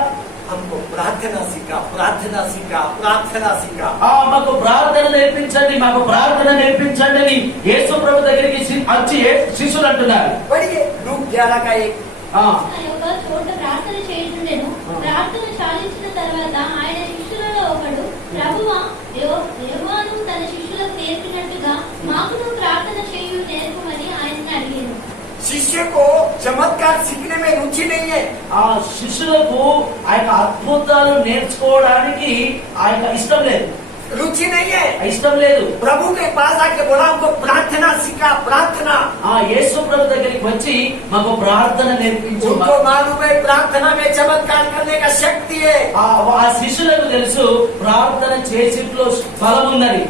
हमको प्रार्थना सिखा, प्रार्थना सिखा, प्रार्थना सिखा। మాకు ప్రార్థన నేర్పించండి, మాకు ప్రార్థన నేర్పించండి అని యేసు ప్రభు దగ్గరికి వచ్చి శిష్యులు అంటున్నారు. पढ़िए लूक 11 का 1। ఒక చోట ప్రార్థన చేయుచుండెను. ప్రార్థన చాలించిన తర్వాత ఆయన శిష్యులలో ఒకడు, ప్రభువా, యోహాను తన శిష్యులకు నేర్పినట్టుగా మాకును ప్రార్థన చేయు నేర్పమని ఆయన్ని అడిగాను. शिष्य को चमत्कार सीखने में रुचि नहीं है। శిష్యులకు ఆ యొక్క అద్భుతాలు నేర్చుకోవడానికి ఆ యొక్క ఇష్టం లేదు, रुचि नहीं है। ఇష్టం లేదు. प्रभु के पास आके बोला हमको प्रार्थना सिखा, प्रार्थना। యేసు ప్రభు దగ్గరికి వచ్చి మాకు ప్రార్థన నేర్పించు. उनको मालूम है प्रार्थना में चमत्कार करने का शक्ति है। ఆ శిష్యులకు తెలుసు ప్రార్థన చేసిట్లో బలం ఉందని,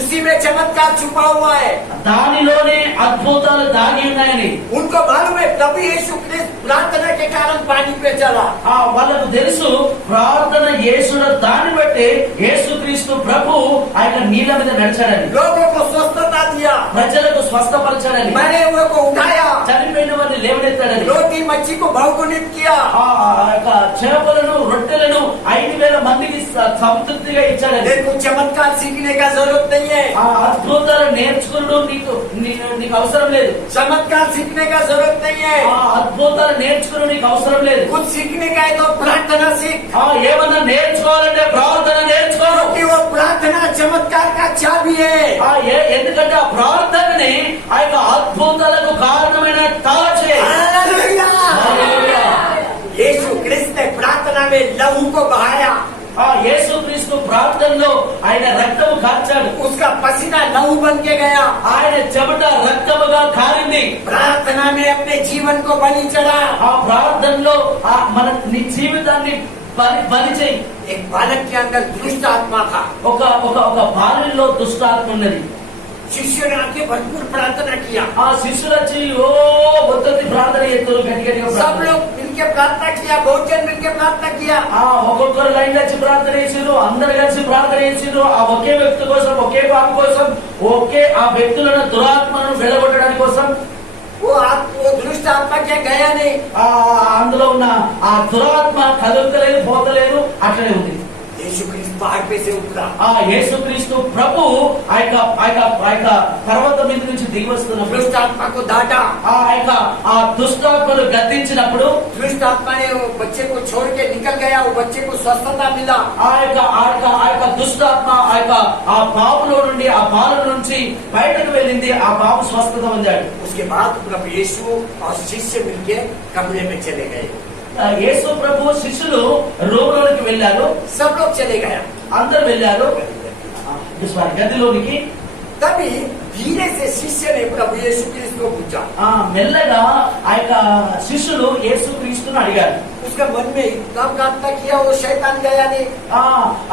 उसी में चमत्कार छुपा हुआ है। దానిలోనే అద్భుతాలు దాగి ఉన్నాయని उनको मालूम है प्रभु यीशु क्रिस्त प्रार्थना के कारण पानी पे चला। వాళ్ళకు తెలుసు ప్రార్థన యేసుడు దాన్ని బట్టి యేసుక్రీస్తు ప్రభు ఆయన నీళ్ళ మీద నడిచాడని, लोगों को स्वस्थता दिया, ప్రజలకు స్వస్థపరచాడని, मरे हुए को उठाया, చనిపోయిన వారిని లేవనెత్తాడని, रोटी मच्छी को बहुगुणित किया। చేపలను రొట్టెలను 5,000 మందికి సంతృప్తిగా ఇచ్చాడని. देखो चमत्कार सीखने का जरूरत नहीं है, ఆ అద్భుతాలు నేర్చుకున్నాడు నీకు అవసరం లేదు. चमत्कार सीखने का जरूरत नहीं है, ఆ అద్భుతాలు నేర్చుకున్నాడు నీకు అవసరం లేదు. कुछ सीखने का है तो प्रार्थना सीख, ఏమన్నా నేర్చుకోవాలంటే ప్రార్థన నేర్చుకోవాలి. क्योंकि वो प्रार्थना चमत्कार का चाबी है। ఎందుకంటే ఆ ప్రార్థనని ఆ యొక్క అద్భుతాలకు కారణమైన తాళచే. हालेलुया। यीशु क्रिस्त ने प्रार्थना में लहू को बहाया, ఆ యేసుక్రీస్తు ప్రార్థనలో ఆయన రక్తము కార్చాడు. उसका पसीना लहू बन के गया, ఆయన చెమట రక్తముగా కారింది. प्रार्थना में अपने जीवन को बलि चढ़ा। ఆ ప్రార్థనలో నీ జీవితాన్ని బలి చేయి. एक बालक के अंदर दुष्ट आत्मा था, ఒక బాలుడిలో దుష్టాత్మ ఉన్నది. शिष्यों ने आके भरपूर प्रार्थना किया, ఆ శిష్యులు వచ్చి ఒత్తి ప్రార్థన చేస్తారు, గట్టిగా सब लोग मिलके प्रार्थना किया, बहुत जन मिलके प्रार्थना किया। ఒక్కొక్కరు లైన్ వచ్చి ప్రార్థన చేసిరు, అందరు కలిసి ప్రార్థన చేసిరు. ఆ ఒకే వ్యక్తి కోసం, ఒకే పాప కోసం, ఒకే ఆ వ్యక్తులను దురాత్మను వెళ్ళగొట్టడానికి కోసం. वो दुष्ट आत्मा क्या गया नहीं, అందులో ఉన్న ఆ దురాత్మ కదులుతలేదు, పోతలేదు, అట్లనే ఉంది. यीशु क्रिस्त पहाड़ पे से उतरा, ఆ యేసుక్రీస్తు ప్రభు ఆ యొక్క పర్వతం మీద నుంచి దిగి వస్తున్నప్పుడు दुष्ट आत्मा को डांटा, ఆ దుష్టాత్మను గద్దించినప్పుడు दुष्ट आत्मा ने वो बच्चे को छोड़ के निकल गया, वो बच्चे को स्वस्थता मिला। ఆ యొక్క దుష్టాత్మ ఆ బాబులో నుండి, ఆ బాలు నుంచి బయటకు వెళ్ళింది. ఆ బాబు స్వస్థత పొందాడు. उसके बाद प्रभु यीशु और शिष्य मिलके कमरे में चले गए, యేసు ప్రభు శిష్యులు రూమ్లోనికి వెళ్ళారు. सब लोग चले गए। అందరు వెళ్ళారు గదిలోనికి. तभी धीरे से शिष्य ने प्रभु यीशु क्रिस्त को पूछा, మెల్లగా ఆ యొక్క శిష్యులు యేసుక్రీస్తును అడిగారు. उसका मन में इतना प्रार्थना किया, वो शैतान गया नहीं।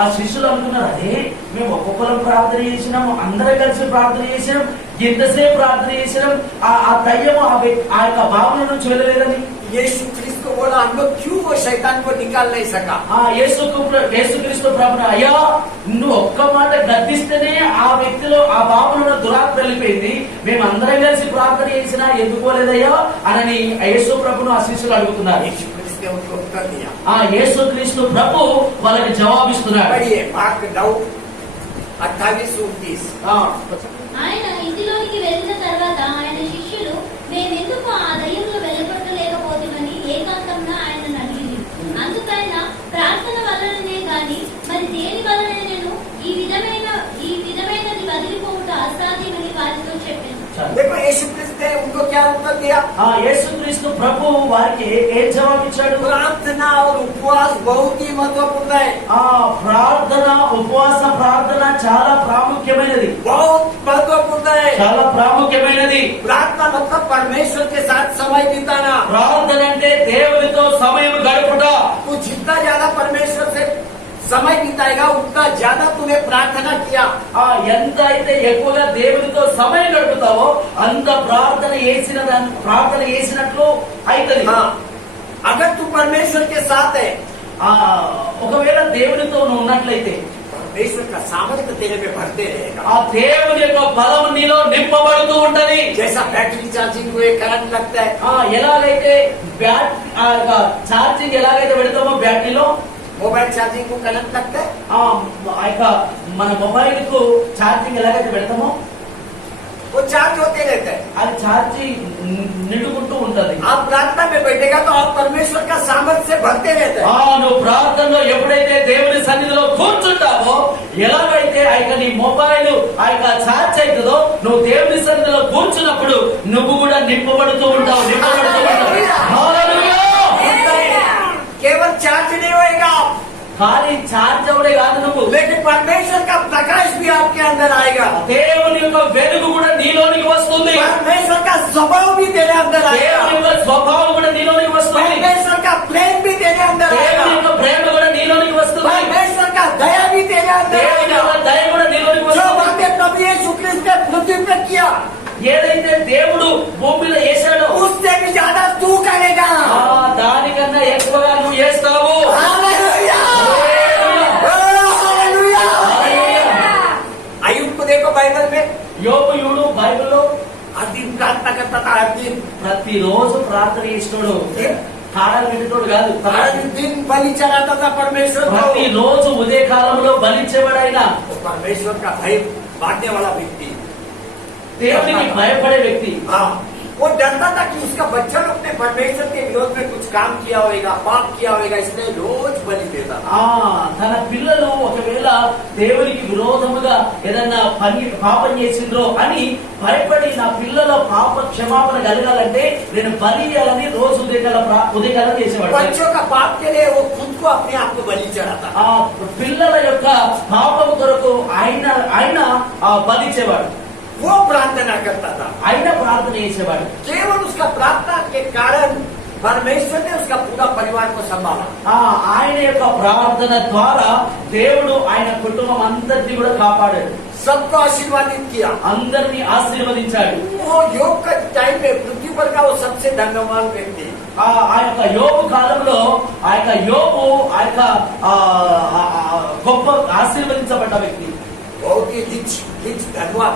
ఆ శిష్యులు అనుకున్నారు, అదే మేము ఒక్కొక్కరం ప్రార్థన చేసినాం, అందరం కలిసి ప్రార్థన చేసినాం, ఎంతసేపు ప్రార్థన చేసినాం, ఆ దయ్యము ఆ యొక్క భావన నుంచి వెళ్ళలేదని. यीशु क्रिस्त को बोला, हम लोग क्यों वो शैतान को निकाल नहीं सका। యేసుక్రీస్తు ప్రభుని, అయ్యా నువ్వు ఒక్క మాట గద్దిస్తేనే ఆ వ్యక్తిలో ఆ భావనలో దురాత్మ వెళ్ళిపోయింది, మేము అందరం కలిసి ప్రార్థన చేసినా ఎందుకోలేదయ్యా అని యేసు ప్రభును ఆ శిష్యులు అడుగుతున్నారు. यीशु क्रिस्त ने उनको उत्तर दिया। యేసుక్రీస్తు ప్రభు వాళ్ళకి జవాబిస్తున్నారు. पढ़िए मार्क 9:28-29। ఆయన ఇంటిలోనికి వెళ్ళిన తర్వాత ఆయన శిష్యులు మేమెందుకు ఆ దయ్యంలో వెళ్ళగొట్టలేకపోతుందని ఏకాంతంగా ఆయనను అడిగింది. అందుకైన ప్రార్థన వలననే గాని మరి దేని వలననేను ఈ విధమైనది వదిలిపోవుట అసాధ్యమని వారితో చెప్పాను. देखो यीशु क्रिस्त ने उनको क्या उत्तर दिया। యేసుక్రీస్తు ప్రభు వారికి ఏం జవాబిచ్చాడు? प्रार्थना और उपवास बहुत ही महत्वपूर्ण है। ప్రార్థన, ఉపవాస ప్రార్థన చాలా ప్రాముఖ్యమైనది, बहुत महत्वपूर्ण है। చాలా ప్రాముఖ్యమైనది. प्रार्थना मतलब परमेश्वर के साथ समय बिताना। ప్రార్థన అంటే దేవునితో సమయం గడుపుట. तू जितना ज्यादा परमेश्वर से समय बिताएगा उतना ज्यादा तूने प्रार्थना किया। ఎంత అయితే ఎక్కువగా దేవునితో సమయం గడుపుతావో అంత ప్రార్థన చేసినట్లు అవుతుంది. अगर तू परमेश्वर के साथ है, ఒకవేళ దేవునితో నువ్వు ఉన్నట్లయితే परमेश्वर का सामर्थ्य तेरे में भरते रहेगा। ఆ దేవుని యొక్క బలం నీలో నింపబడుతూ ఉంటది. जैसा बैटरी चार्जिंग को एक करंट लगता है, ఎలాగైతే ఛార్జింగ్ ఎలాగైతే పెడతామో బ్యాటరీలో, मोबाइल चार्जिंग को करंट लगता है, మన మొబైల్ కు ఛార్జింగ్ ఎలాగైతే పెడతామో वो चार्ज होते रहता है। అది ఛార్జింగ్ నిండుకుంటూ ఉంటది. आप प्रार्थना में बैठेगा तो आप परमेश्वर का सामर्थ्य से भरते रहते हैं। నువ్వు ప్రార్థనలో ఎప్పుడైతే దేవుని సన్నిధిలో కూర్చుంటావో, ఎలాగైతే నీ మొబైల్ ఛార్జ్ అవుతుందో, నువ్వు దేవుని సన్నిధిలో కూర్చున్నప్పుడు నువ్వు కూడా నింపబడుతూ ఉంటావు. केवल चार्ज नहीं होएगा, ఖాళీ ఛార్జ్ అవడే కాదు నువ్వు, लेकिन परमेश्वर का प्रकाश भी आपके अंदर आएगा। దేవుని యొక్క వెలుగు కూడా నీలోనికి వస్తుంది. परमेश्वर का स्वभाव भी तेरे अंदर आएगा। దేవుని యొక్క స్వభావం కూడా నీలోనికి వస్తుంది. परमेश्वर का प्रेम भी तेरे अंदर దేవుని आएगा। యొక్క ప్రేమ కూడా నీలోనికి వస్తుంది. परमेश्वर का दया भी तेरे अंदर దేవుని యొక్క आएगा। దయ కూడా నీలోనికి जो వస్తుంది. बातें प्रभु यीशु क्रिस्त ने पृथ्वी पे किया, ఏదైతే దేవుడు భూమిలో వేశాడో उससे भी ज्यादा तू करेगा। దానికన్నా ఎక్కువగా నువ్వు చేస్తావు. हालेलुया! हालेलुया! अय्यूब को देखो बाइबल में, యోబుడు బైబిల్లో हर दिन प्रार्थना करता था, हर दिन। ప్రతిరోజు ప్రార్థన చేసినాడు. కాడాలు పెట్టేటోడు కాదు. हर दिन बलि चढ़ाता था परमेश्वर ప్రతి को। రోజు ఉదయ కాలంలో బలించేవాడైనా वो परमेश्वर का भय बांटने वाला व्यक्ति। దేవునికి భయపడే వ్యక్తి. हाँ, वो डरता था कि उसका बच्चा लोग ने परमेश्वर के विरोध में कुछ काम किया होगा, पाप किया होगा, इसलिए रोज बलि देता था। ఆ తన పిల్లలు ఒకవేళ దేవునికి విరోధముగా ఏదన్నా పాపం చేసిండ్రో అని భయపడి నా పిల్లల పాప క్షమాపణ కలగాలంటే నేను బలి ఇవ్వాలని రోజు ఉదయకాలం చేసేవాడు. बच्चों का पाप के लिए वो खुद को अपने आप को बलि चढ़ाता। ఆ పిల్లల యొక్క పాపం కొరకు ఆయన బలిచ్చేవాడు. वो प्रार्थना करता था। ఆయన ప్రార్థన చేసేవాడు. केवल उसका प्रार्थना के कारण परमेश्वर ने उसका पूरा परिवार को संभाला। ఆయన యొక్క ప్రార్థన ద్వారా దేవుడు ఆయన కుటుంబం అందరినీ కూడా కాపాడాడు. सबको आशीर्वादित किया। అందరినీ ఆశీర్వదించాడు. वो योग का टाइम में पृथ्वी पर का वो सबसे धनवान व्यक्ति। ఆ యొక్క యోబు కాలంలో ఆ యొక్క యోబు ఆ యొక్క గొప్ప ఆశీర్వదించబడ్డ వ్యక్తి, बहुत ही रिच धनवान।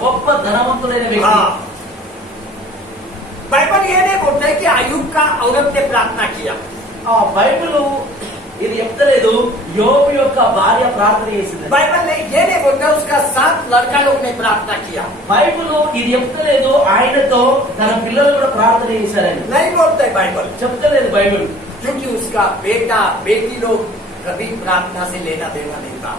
గొప్ప ధనవంతుడైన వ్యక్తి. हाँ, बाइबल ये नहीं बोलता है कि अय्यूब का औरत ने प्रार्थना किया। బైబిల్ ఇది చెప్తలేదు యోబు యొక్క భార్య ప్రార్థన చేసింది. बाइबल ने ये नहीं बोलता उसका 7 लड़का लोग ने प्रार्थना किया। బైబిల్ ఇది చెప్తలేదు ఆయనతో తన పిల్లలు కూడా ప్రార్థన చేశారని नहीं बोलता है बाइबल, చెప్తలేదు బైబిల్. क्योंकि उसका बेटा बेटी लोग कभी प्रार्थना से लेना देना नहीं था।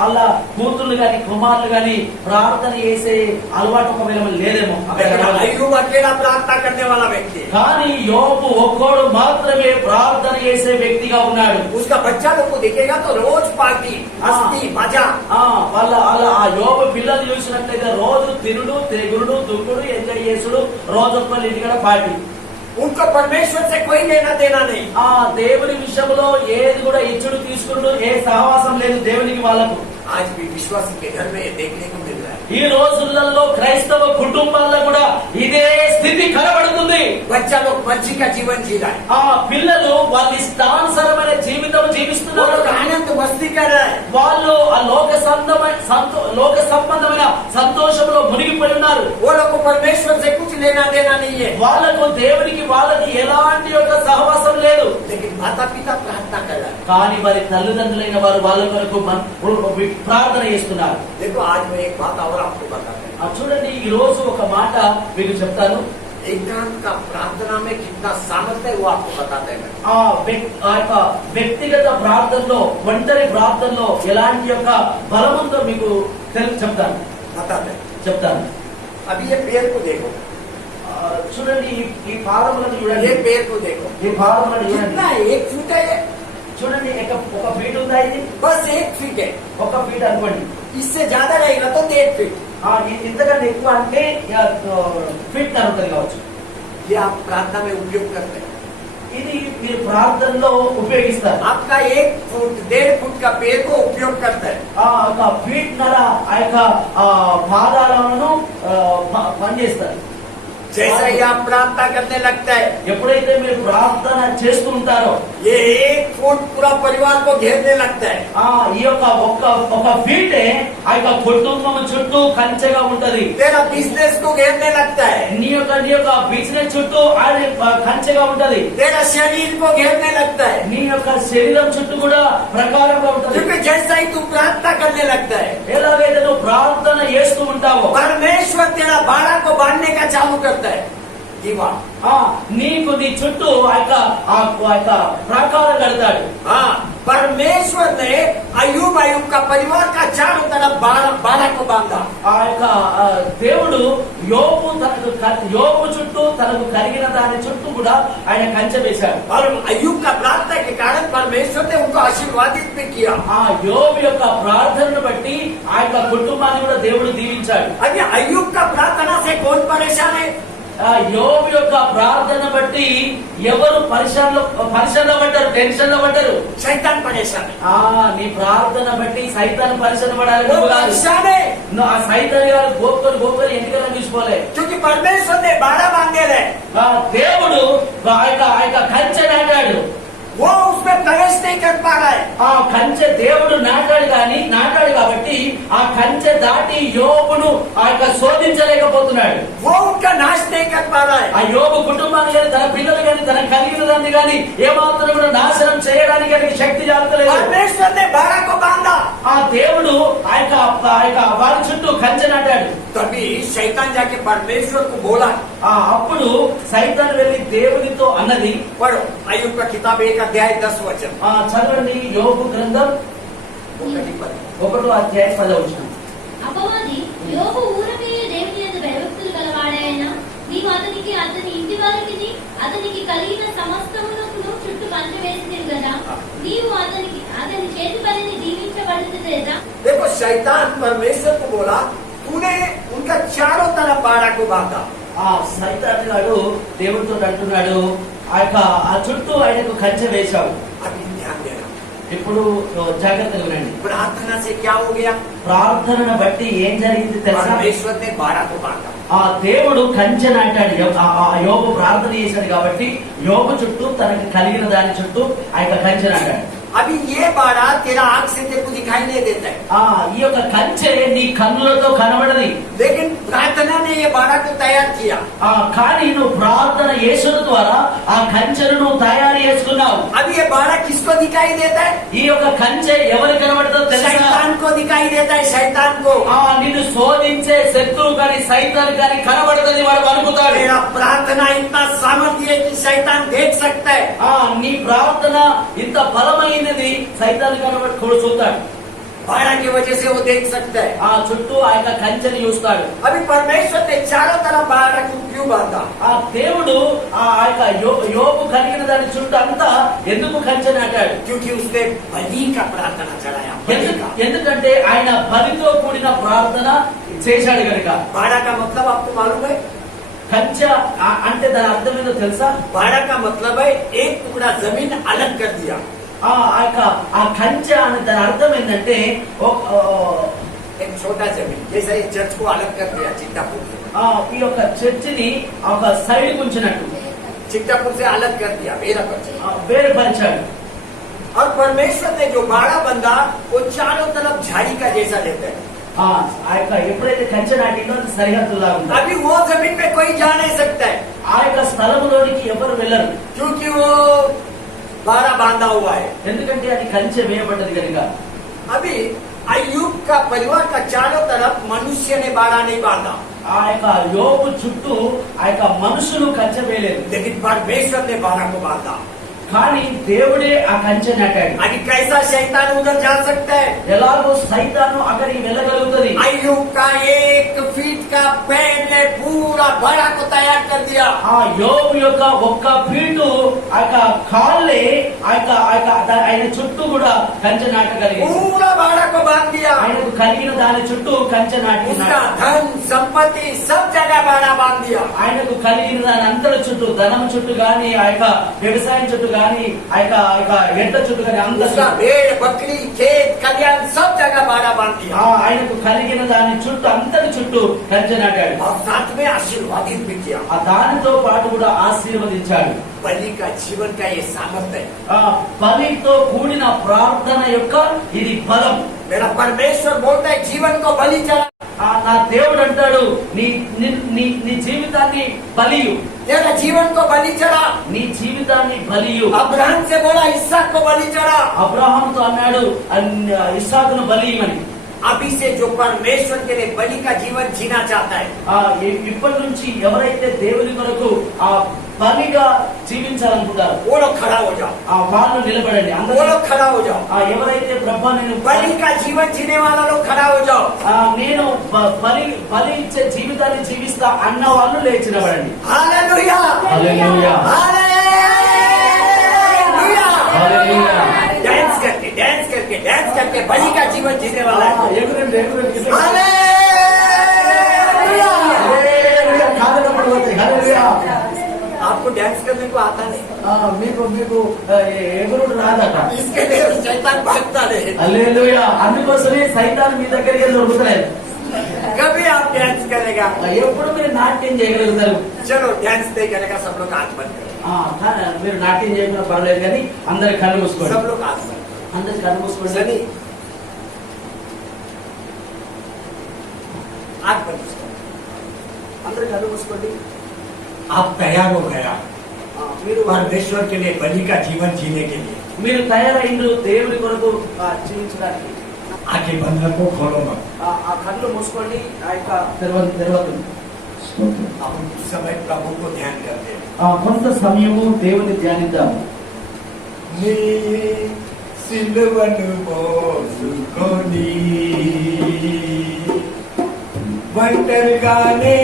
వాళ్ళ కూతుళ్ళు గాని కుమారులు గాని ప్రార్థన చేసే అలవాటు ఒకవేళ లేదేమో. लेकिन अय्यूब अकेला प्रार्थना करने वाला व्यक्ति है। కానీ యోబు ఒక్కోడు మాత్రమే ప్రార్థన చేసే వ్యక్తిగా ఉన్నాడు. उसका बच्चा लोग को देखेगा तो रोज पार्टी मस्ती मजा। వాళ్ళ ఆ యోబు పిల్లలు చూసినట్లయితే రోజు తినుడు తెగుడు దుక్కుడు ఎంజాయ్ చేసుడు, రోజు ఒక్కళ్ళు ఇంటికడ పార్టీ. उनको परमेश्वर से कोई लेना देना नहीं। దేవుని విషయంలో ఏది కూడా ఇచ్చుడు తీసుకుంటూ ఏ సహవాసం లేదు దేవునికి వాళ్ళకు. आज भी विश्वासी के घर में ये देखने को मिल रहा है। ఈ రోజులలో క్రైస్తవ కుటుంబాల్లో కూడా ఇదే స్థితి కనబడుతుంది. बच्चा लोग मर्जी का जीवन जी रहा है। ఆ పిల్లలు వాళ్ళ ఇష్టానుసారమైన జీవితం वो జీవిస్తున్నారు. लोग आनंद मस्ती कर रहे हैं। వాళ్ళు ఆ లోక సంబంధమైన సంతోషంలో మునిగిపోయి ఉన్నారు. वो लोग को परमेश्वर से कुछ लेना देना नहीं है। వాళ్ళకు దేవునికి వాళ్ళకి ఎలాంటి యొక్క సహవాసం లేదు. लेकिन माता पिता प्रार्थना कर रहा है। కానీ మరి తల్లిదండ్రులైన వారు వాళ్ళ కొరకు ప్రార్థన చేస్తున్నారు. देखो आज मैं एक बात और आपको बताता हूँ। చూడండి ఈ రోజు ఒక మాట మీకు చెప్తాను. एकांत का प्रार्थना में कितना सामर्थ्य है वो आपको बताते हैं। ఆ యొక్క వ్యక్తిగత ప్రార్థనలో ఒంటరి ప్రార్థనలో ఎలాంటి యొక్క బలం ఉందో మీకు చెప్తాను. बताते हैं। अभी ये पेड़ को देखो, చూడండి ఈ పాదములను చూడండి. ये पेड़ को देखो, ఈ పాదములను చూడండి. कितना 1 फीट है ये? చూడండి ఒక ఫీట్ ఉందా ఇది? बस 1 फीट है। ఒక ఫీట్ అనుకోండి. इससे ज्यादा रहेगा तो 1.5 फीट। ఇంతకంటే ఎక్కువ అంటే ఫీట్ ఉంటుంది కావచ్చు. ये आप प्रार्थना में उपयोग करते हैं। ఇది మీరు ప్రార్థనలో ఉపయోగిస్తారు. आपका 1 फुट 1.5 फुट का पेड़ को उपयोग करता है। ఒక ఫీట్ నర ఆ యొక్క పాదాలను పనిచేస్తారు. जैसा ही आप प्रार्थना करने लगता है, ఎప్పుడైతే మీరు ప్రార్థన చేస్తూ ఉంటారో ये 1 फुट पूरा परिवार को घेरने लगता है। ఈ యొక్క ఒక ఫీటే ఆ యొక్క కుటుంబం చుట్టూ కంచెగా ఉంటది. तेरा बिजनेस को घेरने लगता है। నీ యొక్క బిజినెస్ చుట్టూ ఆయన కంచెగా ఉంటది. तेरा शरीर को घेरने लगता है। నీ యొక్క శరీరం చుట్టూ కూడా ప్రకారంగా ఉంటది. क्योंकि जैसा ही तू प्रार्थना करने लगता है, ఎలాగైతే నువ్వు ప్రార్థన చేస్తూ ఉంటావో परमेश्वर तेरा बाड़ा को बांधने का चालू करता है। दीवार నీకు నీ చుట్టూ ఆ యొక్క ప్రాకారం కడతాడు. हाँ, परमेश्वर ने अय्यूब का परिवार का चारों तरफ बाड़ा को बांधा। ఆ యొక్క దేవుడు యోబు చుట్టూ తనకు కలిగిన దాని చుట్టూ కూడా ఆయన కంచె వేశాడు. और अय्यूब का प्रार्थना के कारण परमेश्वर ने उनको आशीर्वादित भी किया। ఆ యోబు యొక్క ప్రార్థనను బట్టి ఆ యొక్క కుటుంబాన్ని కూడా దేవుడు దీవించాడు. अभी अय्यूब का प्रार्थना से कौन परेशान है? యోబు యొక్క ప్రార్థన బట్టి ఎవరు పరిశ్రమలో పడ్డారు, టెన్షన్ లో పడ్డారు? शैतान परेशान है। నీ ప్రార్థన బట్టి సైతాన్ పరిశ్రమ పడాలి. वो परेशान है ఆ సైతాన్ గారు గోపుకొని ఎన్నికలను తీసుకోలే. क्योंकि परमेश्वर ने बाड़ा बांधे रहे। దేవుడు ఆ యొక్క కంచె నాటాడు. वो उसमें प्रवेश नहीं कर पा रहा है। ఆ కంచె దేవుడు నాటాడు కాబట్టి ఆ కంచె దాటి యోబును ఆ యొక్క శోధించలేకపోతున్నాడు. वो उनका नाश नहीं कर पा रहा है. ఆ యోబు కుటుంబాన్ని కానీ తన పిల్లలు కానీ తన కలిగిన దాన్ని కానీ ఏమాత్రం కూడా నాశనం చేయడానికి ఆయనకి శక్తి చాలతలేదు. परमेश्वर ने बाड़ा को बांधा. ఆ దేవుడు ఆ యొక్క వారి చుట్టూ కంచె నాటాడు. तभी शैतान जाके परमेश्वर को बोला. అప్పుడు సైతాన్ వెళ్లి దేవునితో అన్నది, पढ़ो अय्यूब का किताब 1 अध्याय 10 वचन. చదవండి యోబు గ్రంథం 1వ అధ్యాయం 10వ వచనం. అపవాది యోబు ఊరకే దేవుని యందు భయభక్తులు గలవాడాయన, నీవు అతనికి అతని ఇంటి వారికి అతనికి కలిగిన సమస్తమునకును చుట్టూ కంచె వేసితివి కదా, నీవు అతని చేతి పనిని దీవించబడుతుందేదా. देखो शैतान परमेश्वर को बोला तूने उनका चारों तरफ बाड़ा को बांधा. సైతాన్ గాడు దేవుడితో అంటున్నాడు, ఆ చుట్టూ ఆయనకు కంచె వేశావు. अभी ध्यान देना. ఇప్పుడు జాగ్రత్తగా వినండి. प्रार्थना से क्या हो गया? ప్రార్థనను బట్టి ఏం జరిగింది తెలుసా? परमेश्वर ने बाड़ा को बांधा. ఆ దేవుడు కంచె నాటాడు. యోబు ప్రార్థన చేశాడు కాబట్టి యోబు చుట్టూ తనకు కలిగిన దాని చుట్టూ ఆ యొక్క కంచె నాటాడు. अभी ये बाड़ा तेरा आंख से तेरे को दिखाई नहीं देता है. ఈ యొక్క కంచె నీ కన్నులతో కనబడది. लेकिन प्रार्थना ने ये बाड़ा को तैयार किया. కానీ నువ్వు ప్రార్థన యేసుని ద్వారా ఆ కంచెను నువ్వు తయారు చేసుకున్నావు. अभी ये बाड़ा किसको दिखाई देता है? ఈ యొక్క కంచె ఎవరికి కనబడుతుందో తెలుసా? शैतान को दिखाई देता है. शैतान को. నిన్ను శోధించే శత్రువు కానీ సైతాన్ కానీ కనబడుతుంది, వాడు అనుకుతాడు. मेरा प्रार्थना इतना सामर्थ्य है कि शैतान देख सकता है. నీ ప్రార్థన ఇంత బలమైనది, సైతాన్ కనబడి కూడా చూస్తాడు. बाड़ा की वजह से वो देख सकता है. చుట్టూ ఆ యొక్క కంచెని చూస్తాడు. अभी परमेश्वर ने चारों तरफ बाड़ा को क्यों बांधा? దేవుడు ఆ యొక్క యోబు కలిగిన దాని చుట్టూ అంతా ఎందుకు కంచె నాటాడు? क्योंकि उसने बलि का प्रार्थना चढ़ाया. बलि का. ఎందుకంటే ఆయన బలితో కూడిన ప్రార్థన చేశాడు కనుక. बाड़ा का मतलब आपको मालूम है? కంచె అంటే దాని అర్థం ఏంటో తెలుసా? बाड़ा का मतलब है एक टुकड़ा जमीन अलग कर दिया. ఆ కంచె అనే దాని అర్థం ఏంటంటే एक छोटा जमीन जैसे इस चर्च को अलग कर दिया चिट्टापुर से. ఈ యొక్క చర్చిని ఒక సైడ్ ఉంచినట్టు चिट्टापुर से अलग कर दिया. मेरा परिचय. వేరుపరిచాడు. और परमेश्वर ने जो बाड़ा बंधा वो चारों तरफ झाड़ी का जैसा देता है. ఆ యొక్క ఎప్పుడైతే కంచె నాటిందో అది సరిహద్దులా ఉంది. अभी वो जमीन में कोई जा नहीं सकता है. ఆ యొక్క స్థలములోనికి ఎవరు వెళ్ళరు. क्योंकि वो बाड़ा बांधा हुआ है. ఎందుకంటే అది కంచె వేయబడ్డది కనుక. अभी अय्यूब का परिवार का चारों तरफ मनुष्य ने बाड़ा नहीं बांधा. ఆ యొక్క యోబు చుట్టూ ఆ యొక్క మనుషులు కంచె వేయలేదు. लेकिन परमेश्वर ने बाड़ा को बांधा. కానీ దేవుడే ఆ కంచె నాటాడు. अभी कैसा शैतान उधर जा सकता है? ఎలాగో సైతాను అక్కడికి వెళ్ళగలుగుతుంది. अय्यूब का 1 फीट का पैर ने पूरा बाड़ा को तैयार कर दिया. ఆ యోబు యొక్క ఒక్క ఫీటు ఆ యొక్క కాళ్ళే ఆయన చుట్టూ కూడా కంచె నాటగలిగింది. पूरा बाड़ा को बांध दिया. ఆయనకు కలిగిన దాని చుట్టూ కంచె उसका నాటినాడు. धन संपत्ति सब जगह बाड़ा बांध दिया. ఆయనకు కలిగిన దాని అంతల చుట్టూ, ధనం చుట్టూ గాని, ఆ యొక్క వ్యవసాయం చుట్టూ గాని, ఆ యొక్క ఎండ చుట్టూ గాని उसका అంత भेड़ बकरी खेत खलियान सब जगह बाड़ा बांध दिया. ఆయనకు కలిగిన దాని చుట్టూ అంతటి చుట్టూ కంచె నాటాడు. और साथ में आशीर्वादित भी किया. దానితో పాటు కూడా ఆశీర్వదించాడు. बलि का जीवन का ये सामर्थ्य है. బలితో కూడిన ప్రార్థన యొక్క ఇది బలం. मेरा परमेश्वर बोलता है जीवन को बलि चढ़ा. నా దేవుడు అంటాడు, నీ జీవితాన్ని బలియు. तेरा जीवन को बलि चढ़ा. నీ జీవితాన్ని బలియు. अब्राहम से बोला इसहाक को बलि चढ़ा. అబ్రహాముతో అన్నాడు ఇస్సాకును బలియమని. अभी से जो परमेश्वर के लिए बलि का जीवन जीना चाहता है, ఇప్పటి నుంచి ఎవరైతే దేవుని కొరకు ఆ బలిగా జీవించాలనుకుంటారో वो लोग खड़ा हो जाओ. వాళ్ళు నిలబడండి. वो అందరూ लोग खड़ा हो जाओ. ఎవరైతే ప్రభా నేను बलि का जीवन जीने वाला लोग खड़ा हो जाओ. నేను బలి ఇచ్చే జీవితాన్ని జీవిస్తా అన్న వాళ్ళు లేచి నిలబడండి. हालेलुया. హల్లెలూయా. हालेलुया. హల్లెలూయా. डांस करके बलि का जीवन जीने वाला है. ఎగురండి, ఎగురండి. हालेलुया. హల్లెలూయా. కాదనప్పుడు పోతాయి. హల్లెలూయా. आपको डांस करने को आता नहीं, మీకు ఎగురుడు రాదట. इसके लिए शैतान भागता नहीं. హల్లెలూయా. అందుకోసమే సైతాన్ మీ దగ్గరికి దొరుకుతలేదు. कभी आप डांस करेगा? ఎప్పుడు మీరు నాట్యం చేయగలుగుతారు? चलो डांस नहीं करेगा सब लोग हाथ बंद करें. మీరు నాట్యం చేయకుండా పర్లేదు కానీ అందరి కళ్ళు మూసుకోండి. सब लोग हाथ बंद. అందరు కళ్ళు మూసుకోండి. सनी आग बंद करो। अंदर कళ్ళు మూసుకోండి। आप तैयार हो गया మీరు परमेश्वर के लिए बलि का जीवन जीने के लिए। మీరు తయారైండ్రు దేవుని కొరకు జీవించడానికి। आंखें बंद रखो, खोलो मत। ఆ కళ్ళు మూసుకోండి, ఆ యొక్క తెరవదు। हम उस समय प्रभु को ध्यान करते हैं। కొంత సమయము దేవుని ధ్యానిద్దాం। నీ సిలువను మోసుకొని ఒంటరిగానే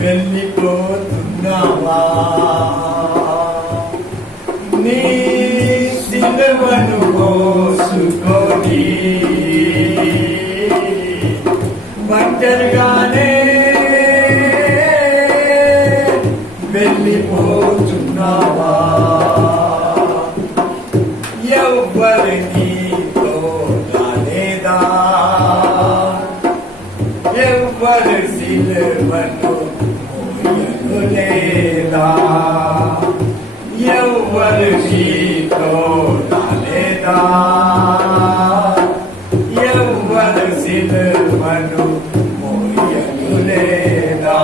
వెళ్ళిపోతున్నావా? నీ సిలువను మోసుకొని ఒంటరిగానే వెళ్ళిపోతున్నావా? ఎవ్వరితో రాలేదా? ఎవ్వరి సిలువను మోయలేదా? ఎవ్వరితో రాలేదా? ఎవ్వరి సిలువను మోయలేదా?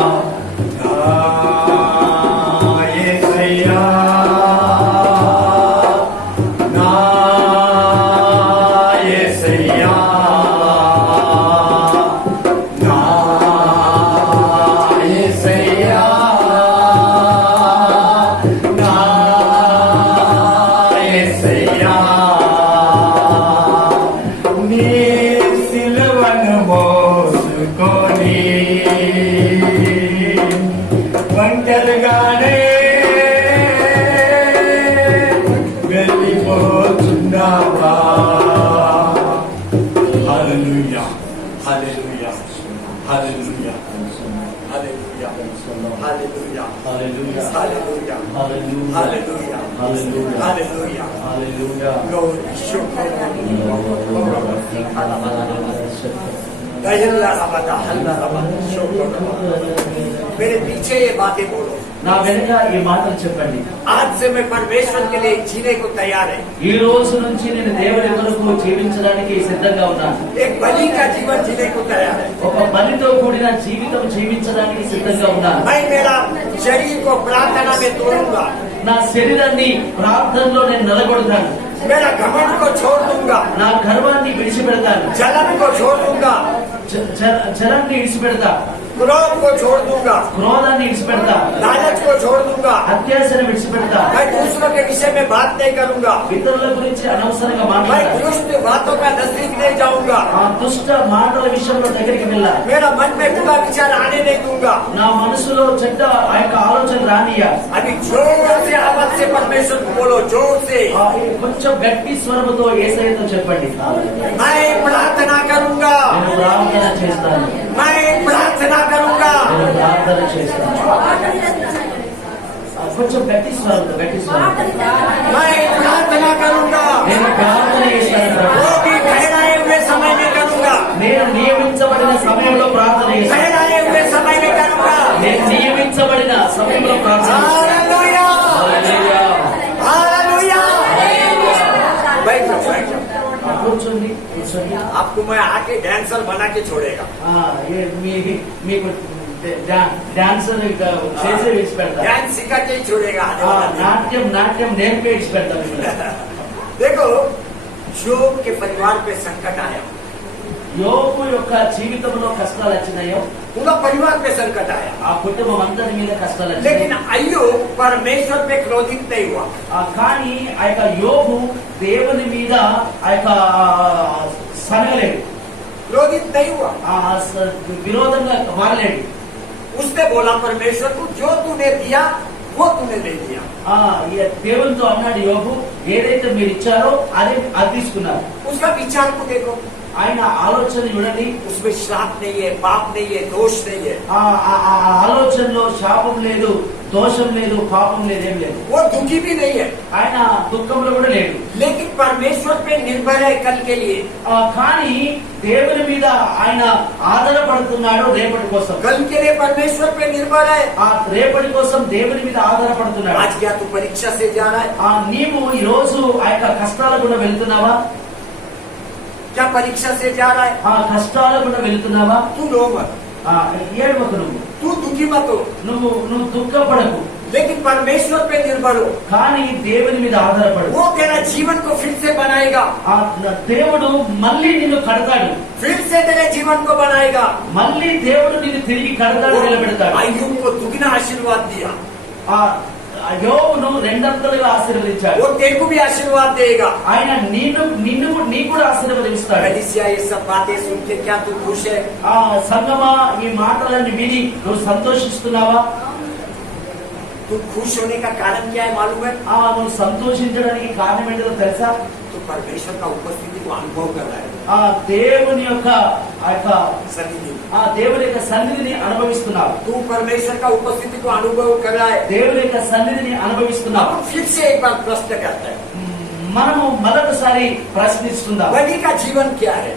ఒంటరిగానే వెళ్ళిపోతున్నావా? హల్లెలూయా, హల్లెలూయా, హల్లెలూయా, హల్లెలూయా, హల్లెలూయా, హల్లెలూయా, హల్లెలూయా, హల్లెలూయా, హల్లెలూయా, హల్లెలూయా. Glory, శుక్ర్. मेरे पीछे ये बातें बोलो। నా వెనుక ఈ మాటలు చెప్పండి। आज से मैं परमेश्वर के लिए जीने को तैयार है। ఈ రోజు నుంచి నేను దేవుడి కొరకు జీవించడానికి సిద్ధంగా ఉన్నాను। एक बलि का जीवन जीने को तैयार है। ఒక బలితో కూడిన జీవితం జీవించడానికి సిద్ధంగా ఉన్నాను। मैं मेरा शरीर को प्रार्थना में तोड़ूंगा। నా శరీరాన్ని ప్రార్థనలో నేను నిలబెడతాను। मेरा घमंड को छोड़ दूंगा। నా గర్వాన్ని విడిచిపెడతాను। जलन को छोड़ दूंगा। జలాన్ని విడిచిపెడతా। क्रोध को छोड़ दूंगा। క్రోధాన్ని విడిచిపెడతా। लालच को छोड़ दूंगा। అత్యాశను విడిచిపెడతా। मैं दूसरों के विषय में बात नहीं करूंगा। ఇతరుల గురించి అనవసరంగా मैं మాట్లాడతా। दुष्ट बातों का नजदीक नहीं जाऊंगा। ఆ దుష్ట మాటల విషయంలో దగ్గరికి వెళ్ళా। मेरा मन में बुरा विचार आने नहीं दूंगा। నా మనసులో చెడ్డ ఆ యొక్క ఆలోచన రానియా। अभी जोर से आवाज से परमेश्वर को बोलो, जोर से। కొంచెం గట్టి స్వరముతో యేసయ్యతో చెప్పండి। मैं प्रार्थना करूंगा। నేను ప్రార్థన చేస్తాను। मैं प्रार्थना करूंगा। నేను ప్రార్థన చేస్తాను। కొంచెం గట్టి స్వరంతో గట్టి స్వరం। मैं प्रार्थना करूंगा। నేను ప్రార్థన చేస్తాను ప్రభు। वो भी ठहराए हुए समय में करूंगा। నేను నియమించబడిన సమయంలో ప్రార్థన చేస్తాను। ठहराए हुए समय में करूंगा। నేను నియమించబడిన సమయంలో ప్రార్థన చేస్తాను। हालेलुया, హల్లెలూయా, हालेलुया। बैठ जाओ, बैठ जाओ। కూర్చోండి కూర్చోండి। आपको मैं आके डांसर बना के छोड़ेगा। మీకు డాన్సర్ చేసే విడిచిపెడతా। डांस सिखा के ही छोड़ेगा। నాట్యం నేర్పే విడిచిపెడతా మిమ్మల్ని। देखो, जोब के परिवार पे संकट आया। యోబు యొక్క జీవితంలో కష్టాలు వచ్చినాయో पूरा परिवार पे संकट आया। ఆ కుటుంబం అందరి మీద కష్టాలు लेकिन వచ్చినాయి। अय्यूब परमेश्वर पे क्रोधित नहीं हुआ। కానీ ఆ యొక్క యోబు దేవుని మీద ఆ యొక్క సనగలేడు, क्रोधित नहीं हुआ। విరోధంగా మారలేడు। उसने बोला परमेश्वर को, जो तूने दिया वो तूने दे दिया। దేవునితో అన్నాడు యోబు, ఏదైతే మీరు ఇచ్చారో అది తీసుకున్నారు। उसका विचार को देखो। ఆయన ఆలోచన చూడండి, उसमें श्राप नहीं है, पाप नहीं है, दोष नहीं है। ఆ ఆలోచనలో శాపం లేదు, దోషం లేదు, పాపం లేదు, ఏం లేదు. वो दुखी भी नहीं है, ఆయన దుఃఖంలో కూడా లేడు. लेकिन परमेश्वर पे निर्भर है कल के लिए। కానీ దేవుని మీద ఆయన ఆధారపడుతున్నాడు రేపటి కోసం. कल के लिए परमेश्वर पे निर्भर है। ఆ రేపటి కోసం దేవుని మీద ఆధారపడుతున్నాడు. आज क्या तू परीक्षा से जा रहा है? నీవు ఈ రోజు ఆ యొక్క కష్టాల గుండా వెళ్తున్నావా? क्या परीक्षा से जा रहा है? ఆ కష్టాల గుండా వెళ్తున్నావా? तू रो मत, ఏడవకు, నువ్వు तू दुखी मत हो, నువ్వు నువ్వు దుఃఖపడకు, लेकिन परमेश्वर पे निर्भर हो। కానీ దేవుని మీద ఆధారపడు. वो तेरा जीवन को फिर से बनाएगा, దేవుడు మళ్ళీ నిన్ను కడతాడు, फिर से तेरे जीवन को बनाएगा। మళ్ళీ దేవుడు నిన్ను తిరిగి కడతాడు, నిలబెడతాడు. अय्यूब को दुगना आशीर्वाद दिया, యోబును రెండంతలుగా ఆశీర్వదించాడు. वो तेरे को भी आशीर्वाद देगा। ఆయన నీకు కూడా ఆశీర్వదిస్తాడు. कलीसिया ये सब बातें सुन के क्या तू खुश है? సంగమా, ఈ మాటలన్నీ విని నువ్వు సంతోషిస్తున్నావా? तू खुश होने का कारण क्या है मालूम है? నువ్వు సంతోషించడానికి కారణం ఏంటో తెలుసా? तो परमेश्वर का उपस्थिति को अनुभव कर रहा है, దేవుని యొక్క सन्निधि। దేవుని యొక్క సన్నిధిని అనుభవిస్తున్నావు. तू परमेश्वर का उपस्थिति को अनुभव कर रहा है। దేవుని యొక్క సన్నిధిని అనుభవిస్తున్నావు. अब फिर से एक बार प्रश्न करता है, మనము మరొకసారి ప్రశ్నిస్తుందాం, बलि का जीवन क्या है?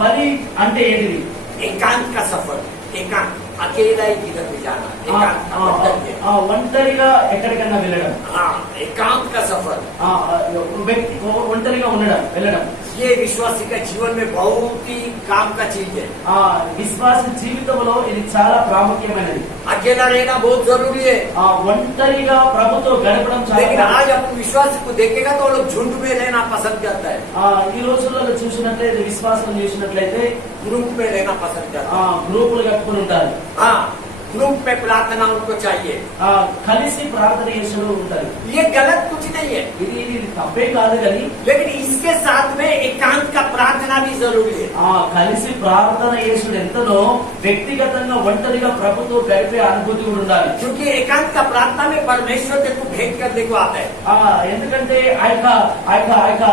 బలి అంటే ఏంటిది? एकांत का सफर, एकांत, अकेला ही किधर भी जाना, एकांत का मतलब ये। ఒంటరిగా ఎక్కడికన్నా వెళ్ళడం, हाँ, एकांत का सफर, వ్యక్తి ఒంటరిగా ఉండడం, వెళ్ళడం. ये विश्वासी का जीवन में बहुत ही काम का चीज है। విశ్వాస జీవితంలో ఇది చాలా ప్రాముఖ్యమైనది. अकेला रहना बहुत जरूरी है, ఒంటరిగా ప్రభుతో గడపడం చాలా लेकिन आज अपन विश्वासी को देखेगा तो वो लोग झुंड में रहना पसंद करता है, ఈ రోజుల్లో చూసినట్లయితే, విశ్వాసం చూసినట్లయితే ग्रुप में रहना पसंद करता है। గ్రూపులు కట్టుకుని ఉంటారు. हाँ, ग्रुप में प्रार्थना उनको चाहिए। కలిసి ప్రార్థన చేస్తూ ఉంటారు. ये गलत कुछ नहीं है, ఇది తప్పే కాదు, కానీ लेकिन इसके साथ में एकांत का प्रार्थना भी जरूरी है। కలిసి ప్రార్థన చేసుడు ఎంతనో వ్యక్తిగతంగా ఒంటరిగా ప్రభుతో గడిపే అనుభూతి కూడా ఉండాలి. क्योंकि एकांत का प्रार्थना में परमेश्वर तेरे को भेंट करने को आता है। ఎందుకంటే ఆ యొక్క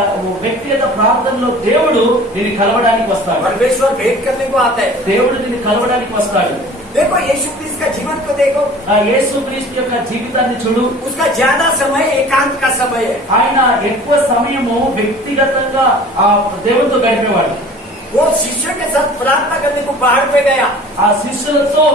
వ్యక్తిగత ప్రార్థనలో దేవుడు నిన్ను కలవడానికి వస్తాడు. परमेश्वर भेंट करने को आता है। దేవుడు నిన్ను కలవడానికి వస్తాడు. देखो यीशु क्रिस्त का जीवन को देखो, యేసుక్రీస్తు యొక్క జీవితాన్ని చూడు. उसका ज्यादा समय एकांत का समय है। ఆయన ఎక్కువ సమయము వ్యక్తిగతంగా దేవుడితో గడిపేవాడు. वो शिष्य के साथ प्रार्थना करने को पहाड़ पे गया, ఆ శిష్యులతో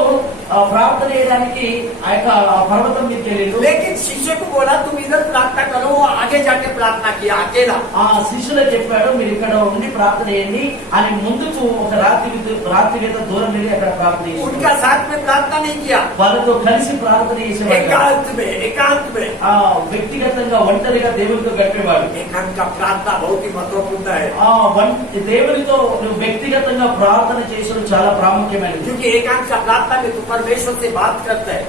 ప్రార్థన చేయడానికి ఆ యొక్క పర్వతం మీదకి వెళ్ళిండు. लेकिन शिष्य को बोला तुम इधर प्रार्थना करो, वो आगे जाके प्रार्थना किया अकेला। ఆ శిష్యులకు చెప్పాడు, మీరు ఇక్కడ ఉండి ప్రార్థన చేయండి అని. ముందుకు ఒక రాత్రి దూరం వెళ్ళి అక్కడ ప్రార్థన చేశాడు. उनका साथ में प्रार्थना नहीं किया, వాళ్ళతో కలిసి ప్రార్థన చేసేవాడు. एकांत में వ్యక్తిగతంగా ఒంటరిగా దేవుడితో గడిపేవాడు. एकांत का प्रार्थना बहुत ही महत्वपूर्ण है, దేవుడితో నువ్వు వ్యక్తిగతంగా ప్రార్థన చేయడం చాలా ప్రాముఖ్యమైనది. क्योंकि एकांत का प्रार्थना में तू परमेश्वर से बात करता है।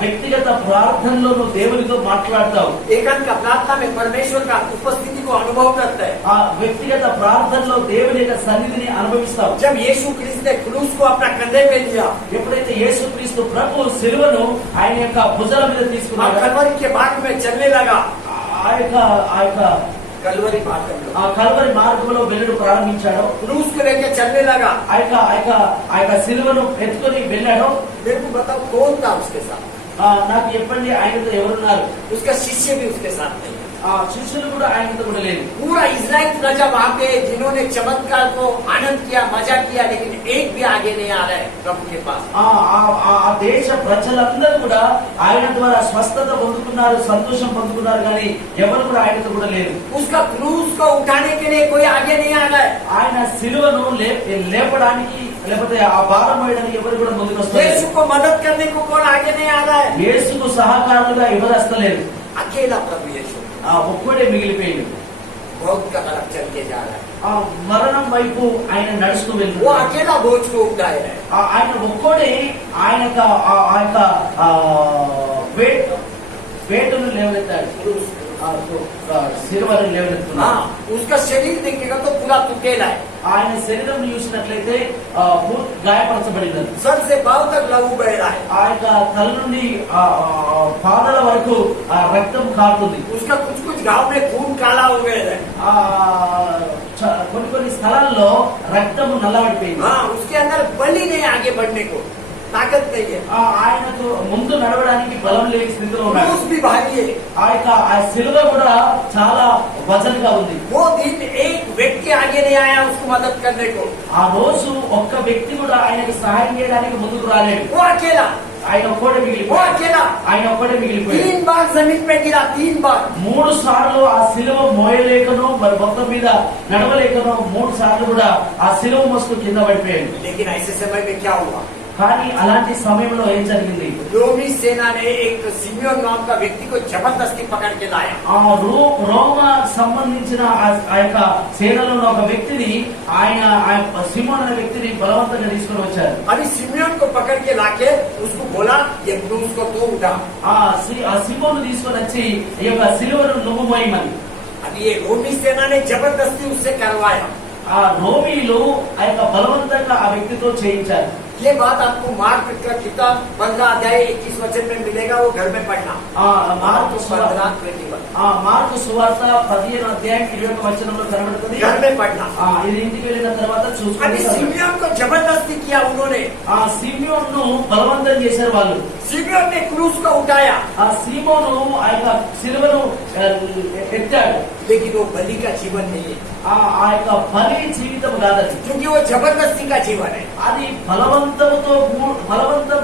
వ్యక్తిగత ప్రార్థనలో నువ్వు దేవుడితో మాట్లాడతావు. एकांत का प्रार्थना में परमेश्वर का उपस्थिति को अनुभव करता है। వ్యక్తిగత ప్రార్థనలో దేవుని యొక్క సన్నిధిని అనుభవిస్తావు. जब यीशु क्रिस्त ने क्रूस को अपना कंधे पे लिया, ఎప్పుడైతే యేసుక్రీస్తు ప్రభు సిలువను ఆయన యొక్క భుజాల మీద తీసుకున్నాడు, कलवरी के मार्ग में चलने लगा, ఆ యొక్క कलवरी मार्ग में కల్వరి మార్గంలో వెళ్ళడం ప్రారంభించాడు. क्रूस को लेकर चलने लगा। ఆ యొక్క సిలువను ఎత్తుకొని వెళ్ళాడు. मेरे को बताओ कौन था उसके साथ? నాకు చెప్పండి, ఆయనతో ఎవరున్నారు? उसका शिष्य भी उसके साथ नहीं, శిష్యులు కూడా ఆయనతో కూడా లేదు. पूरा इजराइल प्रजा वहां पे जिन्होंने चमत्कार को आनंद किया, मजा किया, लेकिन एक भी आगे नहीं आ रहा है प्रभु के पास। ఆ దేశ ప్రజలందరూ కూడా ఆయన ద్వారా స్వస్థత పొందుకున్నారు, సంతోషం పొందుకున్నారు, కానీ ఎవరు కూడా ఆయనతో కూడా లేరు. उसका क्रूस को उठाने के लिए कोई आगे नहीं आ रहा है। ఆయన సిలువను లేపడానికి లేకపోతే ఆ భారం వేయడానికి ఎవరు కూడా ముందుకు వస్తారు. यीशु को मदद करने को कौन आगे नहीं आ रहा है? యేసుకు సహకారులుగా ఎవరు వస్తలేరు. अकेला प्रभु यीशु ఒక్కడే మిగిలిపోయింది. बहुत का तरफ चल के जा रहा है, మరణం వైపు ఆయన నడుస్తూ वो వెళ్తున్నాడు. अकेला बोझ को उठाए रहे। ఆయన ఒక్కడే ఆయన యొక్క వేటును లేవనెత్తాడు, సిలువను లేవనెత్తున్నాడు. हाँ, उसका शरीर देखेगा तो पूरा टुकेला है, ఆయన శరీరం చూసినట్లయితే గాయపరచబడింది. सर से पांव तक लहू बह रहा है, ఆ యొక్క తల నుండి పాదాల వరకు రక్తం కారుతుంది. उसका कुछ घाव में खून काला हो गया है। ఆ కొన్ని స్థలాల్లో రక్తము నల్లబడిపోయింది. हाँ, उसके अंदर बलि नहीं आगे बढ़ने को, ताकत नहीं है। ఆయనకు ముందు నడవడానికి బలం లేని స్థితిలో ఉన్నాడు. क्रूस भी भारी है। ఆ శిలువ కూడా చాలా వజన్గా ఉంది. वो दिन एक व्यक्ति आगे नहीं आया उसको मदद करने को। ఆ రోజు ఒక్క వ్యక్తి కూడా ఆయనకు సహాయం చేయడానికి ముందుకు రాలేడు. वो अकेला, ఆయన ఒక్కడే वो మిగిలిపోయాడు. अकेला ఆయన ఒక్కడే మిగిలిపోయాడు. 3 बार जमीन पे गिरा, 3 बार। 3 సార్లు ఆ శిలువ మోయలేకనో మరి మొత్తం మీద నడవలేకనో 3 సార్లు కూడా ఆ శిలువ మోస్తూ కింద పడిపోయాడు. लेकिन ऐसे समय में क्या हुआ? కానీ అలాంటి సమయంలో ఏం జరిగింది? रोमी सेना ने एक सिमियोन नाम का व्यक्ति को जबरदस्ती पकड़ के लाया। ఆ రోమా సంబంధించిన ఆ యొక్క సేనలో ఉన్న ఒక వ్యక్తిని ఆయన సిమోన్ అనే వ్యక్తిని బలవంతంగా తీసుకొని వచ్చారు. अभी सिमियोन को पकड़ के लाके उसको बोला ये क्रूस को तू उठा। ఆ సిమోను తీసుకొని వచ్చి ఈ యొక్క సిలువను నువ్వు మోయమని. अभी ये रोमी सेना ने जबरदस्ती उससे करवाया। ఆ రోమీలు ఆ యొక్క బలవంతంగా ఆ వ్యక్తితో చేయించారు. ये बात आपको मार्क का किताब 15 अध्याय 21 वचन में मिलेगा, वो घर में पढ़ना। మార్కు 15:21 మార్కు సువార్త 15 అధ్యాయం 21 వచనంలో కనబడుతుంది. घर में पढ़ना। ఇది ఇంటికి వెళ్ళిన తర్వాత अभी చూసుకోండి. सिमियोन को जबरदस्ती किया उन्होंने। ఆ సిమియోన్ ను బలవంతం చేశారు వాళ్ళు. सिमियोन ने क्रूस को उठाया, ఆ సిమోను ఆ యొక్క సిలువను ఎత్తాడు. लेकिन वो बलि का जीवन नहीं है, ఆ యొక్క బలి జీవితం కాదది. क्योंकि वो जबरदस्ती का जीवन है। అది బలవంతం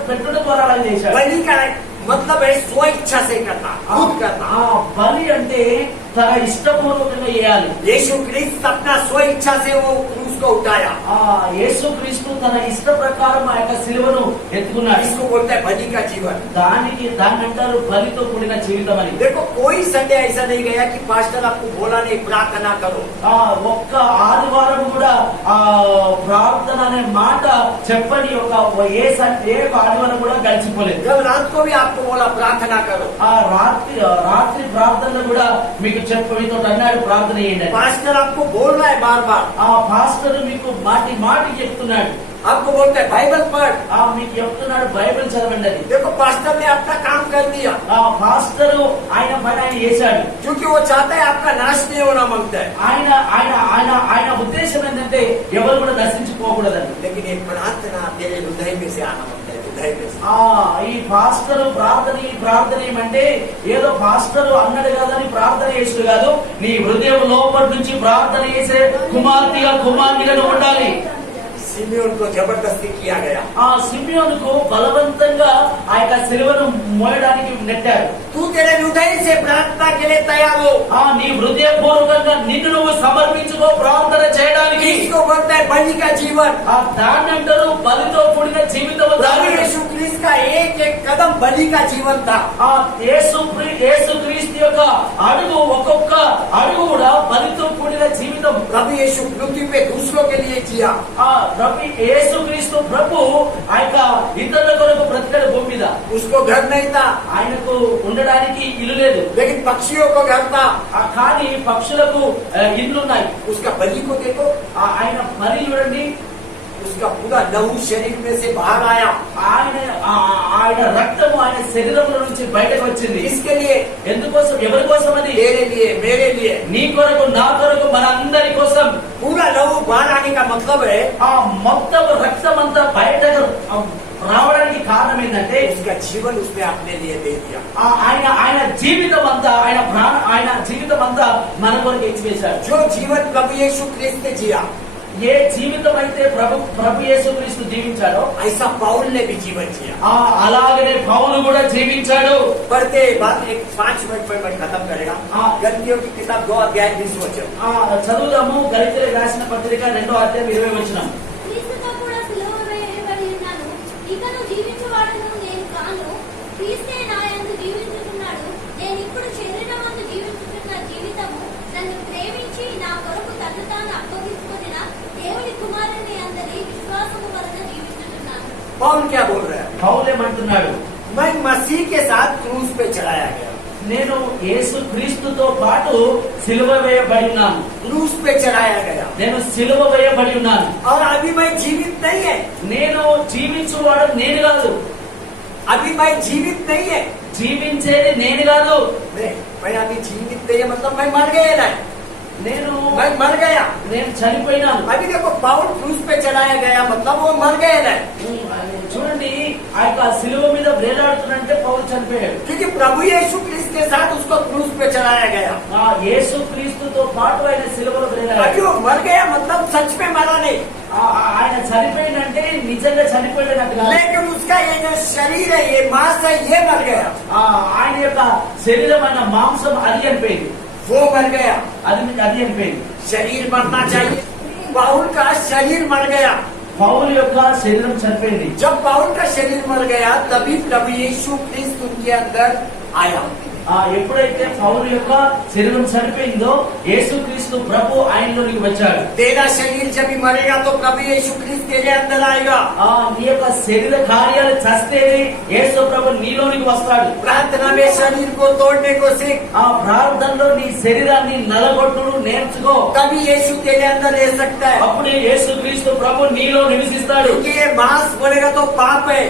పెట్టడం ద్వారా అలా చేశాడు. बलि का मतलब है स्व इच्छा से करना, खुद करना। బలి అంటే తన ఇష్టపూర్వకంగా చేయాలి. यीशु क्रिस्त अपना स्व इच्छा से वो क्रूस को उठाया। యేసుక్రీస్తు తన ఇష్ట ప్రకారం ఆ యొక్క సిలువను ఎత్తుకున్నాడు. इसको बोलते हैं बलि का जीवन। దాన్ని అంటారు బలితో కూడిన జీవితం అని. देखो कोई संडे ऐसा नहीं गया कि पास्टर आपको बोला नहीं प्रार्थना करो। ఒక్క ఆదివారం కూడా ఆ ప్రార్థన అనే మాట చెప్పని ఒక ఏ ఆదివారం కూడా గడిచిపోలేదు. कल रात को भी आपको बोला प्रार्थना करो। ఆ రాత్రి ప్రార్థనలో కూడా మీకు మీతో అన్నాడు ప్రార్థన చేయండి. पास्टर आपको बोल रहा है बार बार। ఆ పాస్టర్ మీకు మాటి చెప్తున్నాడు. आपको बोलते हैं बाइबल पढ़। మీకు చెప్తున్నాడు బైబిల్ చదవండి అని. देखो पास्टर ने अपना काम कर दिया, ఆ పాస్టర్ ఆయన పని ఆయన చేశాడు. क्योंकि वो चाहता है आपका नाश नहीं होना मांगता है। ఆయన ఉద్దేశం ఏంటంటే ఎవరు కూడా నశించుకోకూడదని. लेकिन ये प्रार्थना तेरे हृदय में से आना मांगता है, हृदय में से। ఈ పాస్టర్ ప్రార్థన ఏమంటే ఏదో పాస్టర్ అన్నాడు కాదని ప్రార్థన చేసుడు కాదు. నీ హృదయం లోపటి నుంచి ప్రార్థన చేసే కుమార్తెగా నువ్వు ఉండాలి. सिमियोन को जबरदस्ती किया गया। ఆ సిమియోనుకు బలవంతంగా ఆ యొక్క సిలువను మోయడానికి నెట్టారు. तू तेरे हृदय से प्रार्थना के लिए तैयार हो। నీ హృదయపూర్వకంగా నిన్ను నువ్వు సమర్పించుకో ప్రార్థన చేయడానికి. इसको बोलते हैं बलि का जीवन। దాన్ని అంటారు బలితో కూడిన జీవితం. यीशु क्रिस्त का एक एक कदम बलि का जीवन था। యేసుక్రీస్తు యొక్క ఒక్కొక్క అడుగు కూడా బలితో కూడిన జీవితం. प्रभु यीशु पृथ्वी पे दूसरों के लिए जिया। యేసుక్రీస్తు ప్రభు ఆ యొక్క ఇతరుల కొరకు బ్రతికాడు భూమి మీద. उसको घर नहीं था, ఆయనకు ఉండడానికి ఇల్లు లేదు. लेकिन पक्षियों को घर था। కానీ పక్షులకు ఇల్లున్నాయి. उसका बलि को देखो, ఆయన బలి చూడండి. उसका पूरा लहू शरीर में से बाहर आया। ఆయన రక్తము ఆయన శరీరంలో నుంచి బయటకు వచ్చింది. इसके लिए, ఎందుకోసం? ఎవరి కోసం అది? तेरे लिए, मेरे लिए। నీ కొరకు, నా కొరకు, మన అందరి కోసం. पूरा लहू बाहर आने का मतलब है ఆ మొత్తం రక్తం అంతా బయటకు రావడానికి కారణం ఏంటంటే उसका जीवन उसने अपने लिए दे दिया। ఆయన జీవితం అంతా ఆయన జీవితం అంతా మన కొరకు ఇచ్చివేశాడు. जो जीवन प्रभु यीशु क्रिस्त ने जिया, ఏ జీవితం అయితే ప్రభు యేసుక్రీస్తు జీవించాడో ऐसा पौल ने भी जीवन जिया। అలాగనే పౌలు కూడా జీవించాడు. पढ़ते बात एक 5 मिनट पर मैं खत्म करेगा। गलतियों की किताब 2 अध्याय 20 वचन। చదువుదాము. గలతీయులకు రాసిన పత్రిక 2వ అధ్యాయం 20వ వచనం. క్రీస్తుతో కూడా సిలువ వేయబడి ఉన్నాను, ఇకను జీవించువాడను నేను కాను, క్రీస్తే నా యందు జీవించుచున్నాడు. నేను ఇప్పుడు శరీరమందు జీవించుచున్న జీవితము నన్ను ప్రేమించి నా కొరకు తను తాను అప్పగించుకొనిన దేవుని కుమారుని అందరి విశ్వాసము వలన జీవించుచున్నాను. पौल क्या बोल रहा है? పౌలు ఏమంటున్నాడు? मैं मसीह के साथ क्रूस पे चढ़ाया गया। నేను యేసుక్రీస్తుతో పాటు సిలువ వేయబడి ఉన్నాను. क्रूस पे चढ़ाया गया। నేను సిలువ వేయబడి ఉన్నాను. और अभी मैं जीवित नहीं है। నేను జీవించువాడు నేను కాదు. अभी मैं जीवित नहीं है। జీవించేది నేను కాదు. मैं अभी जीवित नहीं है मतलब मैं मर गया ना, నేను मैं मर गया। నేను చనిపోయినాను. अभी देखो पाउल क्रूस पे चलाया गया मतलब वो मर गए ना, చూడండి ఆ యొక్క సిలువ మీద వేలాడుతున్నంటే పౌలు చనిపోయాడు. क्योंकि प्रभु यीशु क्रिस्त के साथ उसको क्रूस पे चलाया गया। ఆ యేసు క్రీస్తుతో పాటు ఆయన సిలువలో వేలాడాడు. अभी वो मर गया मतलब सच में मरा नहीं, ఆయన చనిపోయిందంటే నిజంగా చనిపోయినట్టు కాదు. लेकिन उसका ये जो शरीर है, ये मांस है, ये मर गया। ఆయన యొక్క శరీరం అన్న మాంసం అది అనిపోయింది, वो मर गया। అది అనిపోయింది. शरीर मरना चाहिए, पाउल का शरीर मर गया। పౌలు యొక్క శరీరం చనిపోయింది. जब पाउल का शरीर मर गया तभी प्रभु यीशु क्रिस्त उनके अंदर आया। ఎప్పుడైతే పౌలు యొక్క శరీరం చనిపోయిందో యేసుక్రీస్తు ప్రభు ఆయనలోనికి వచ్చాడు. तेरा शरीर जब भी मरेगा तो प्रभु यीशु क्रिस्त तेरे अंदर आएगा। నీ యొక్క శరీర కార్యాలు చస్తేనే యేసు ప్రభు నీలోనికి వస్తాడు. प्रार्थना में शरीर को तोड़ने को सीख, ఆ ప్రార్థనలో నీ శరీరాన్ని నలగొట్టుడు నేర్చుకో. तभी यीशु तेरे अंदर रह सकता है। అప్పుడే యేసుక్రీస్తు ప్రభు నీలో నివసిస్తాడు. क्योंकि ये मांस बोलेगा तो पाप है,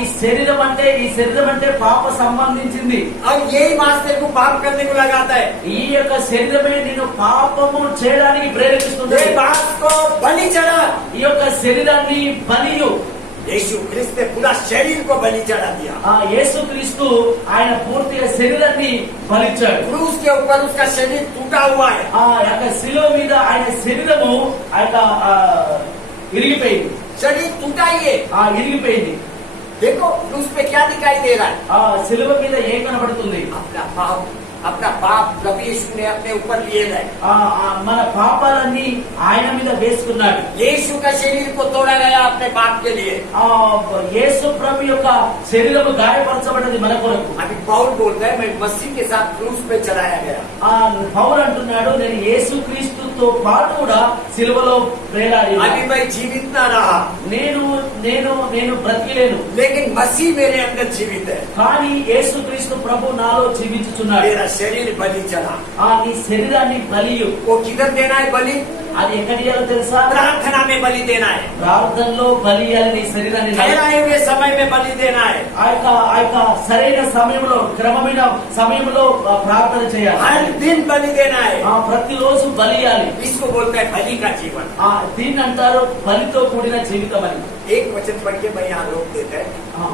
ఈ శరీరం అంటే పాప సంబంధించింది. और यही मांस तेरे को पाप करने को लगाता है। ఈ యొక్క శరీరమే నిన్ను పాపము చేయడానికి ప్రేరేపిస్తుంది. ये मांस को बलि चढ़ा, ఈ యొక్క శరీరాన్ని బలియు. यीशु क्रिस्त ने पूरा शरीर को बलि चढ़ा दिया। యేసుక్రీస్తు ఆయన పూర్తిగా శరీరాన్ని బలిచ్చాడు. क्रूस के ऊपर उसका शरीर टूटा हुआ है। ఆ యొక్క శిలువ మీద ఆయన శరీరము ఆ యొక్క ఇరిగిపోయింది. शरीर टूटा ही है। ఇరిగిపోయింది. देखो क्रूस पे क्या दिखाई दे रहा है? శిలువ మీద ఏం కనబడుతుంది? अपना पाप प्रभु यीशु ने अपने ऊपर लिए है। మన పాపాలన్నీ ఆయన మీద వేసుకున్నాడు. यीशु का शरीर को तोड़ा गया अपने पाप के लिए। యేసు ప్రభు యొక్క శరీరము గాయపరచబడ్డది మన కొరకు. अभी पाउल बोलता है मैं मसीह के साथ क्रूस पे चलाया गया। పౌలు అంటున్నాడు నేను యేసు క్రీస్తుతో పాటు కూడా సిలువలో వేలాడి. अभी मैं जीवित ना रहा, నేను బ్రతికిలేను, लेकिन मसीह मेरे अंदर जीवित है। కానీ యేసు క్రీస్తు ప్రభు నాలో జీవించుచున్నాడు. मेरा शरीर बलि चला। నీ శరీరాన్ని బలియు. वो किधर देना है बलि? అది ఎక్కడ ఇయ్యాలో తెలుసా? प्रार्थना में बलि देना है, ప్రార్థనలో బలి ఇయ్యాలి. నీ శరీరాన్ని ठहराए हुए समय में बलि देना है, ఆ యొక్క సరైన సమయంలో క్రమమైన సమయంలో ప్రార్థన చేయాలి. हर दिन बलि देना है। ప్రతిరోజు బలి ఇయ్యాలి. इसको बोलते हैं बलि का जीवन। దీన్ని అంటారు బలితో కూడిన జీవితం అని. एक वचन पढ़ के मैं यहाँ रोक देते हैं।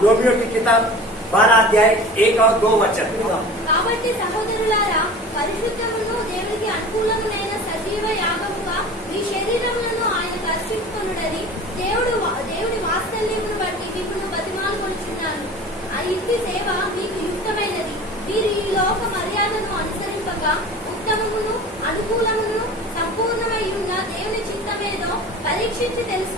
रोमियो की किताब 12 अध्याय 1 और 2 वचन। కాబట్టి సహోదరులారా, పరిశుద్ధమును దేవునికి అనుకూలమునైన సజీవ యాగముగా మీ శరీరములను ఆయనకు అర్పించుకొనుడని దేవుని వాత్సల్యమును బట్టి మిమ్మును బతిమాలుకొనుచున్నాను. ఆ ఇంటి సేవ మీకు యుక్తమైనది. మీరు ఈ లోక మర్యాదను అనుసరింపగా ఉత్తమమును అనుకూలమును సంపూర్ణమై ఉన్న దేవుని చిత్తమేదో పరీక్షించి తెలుసు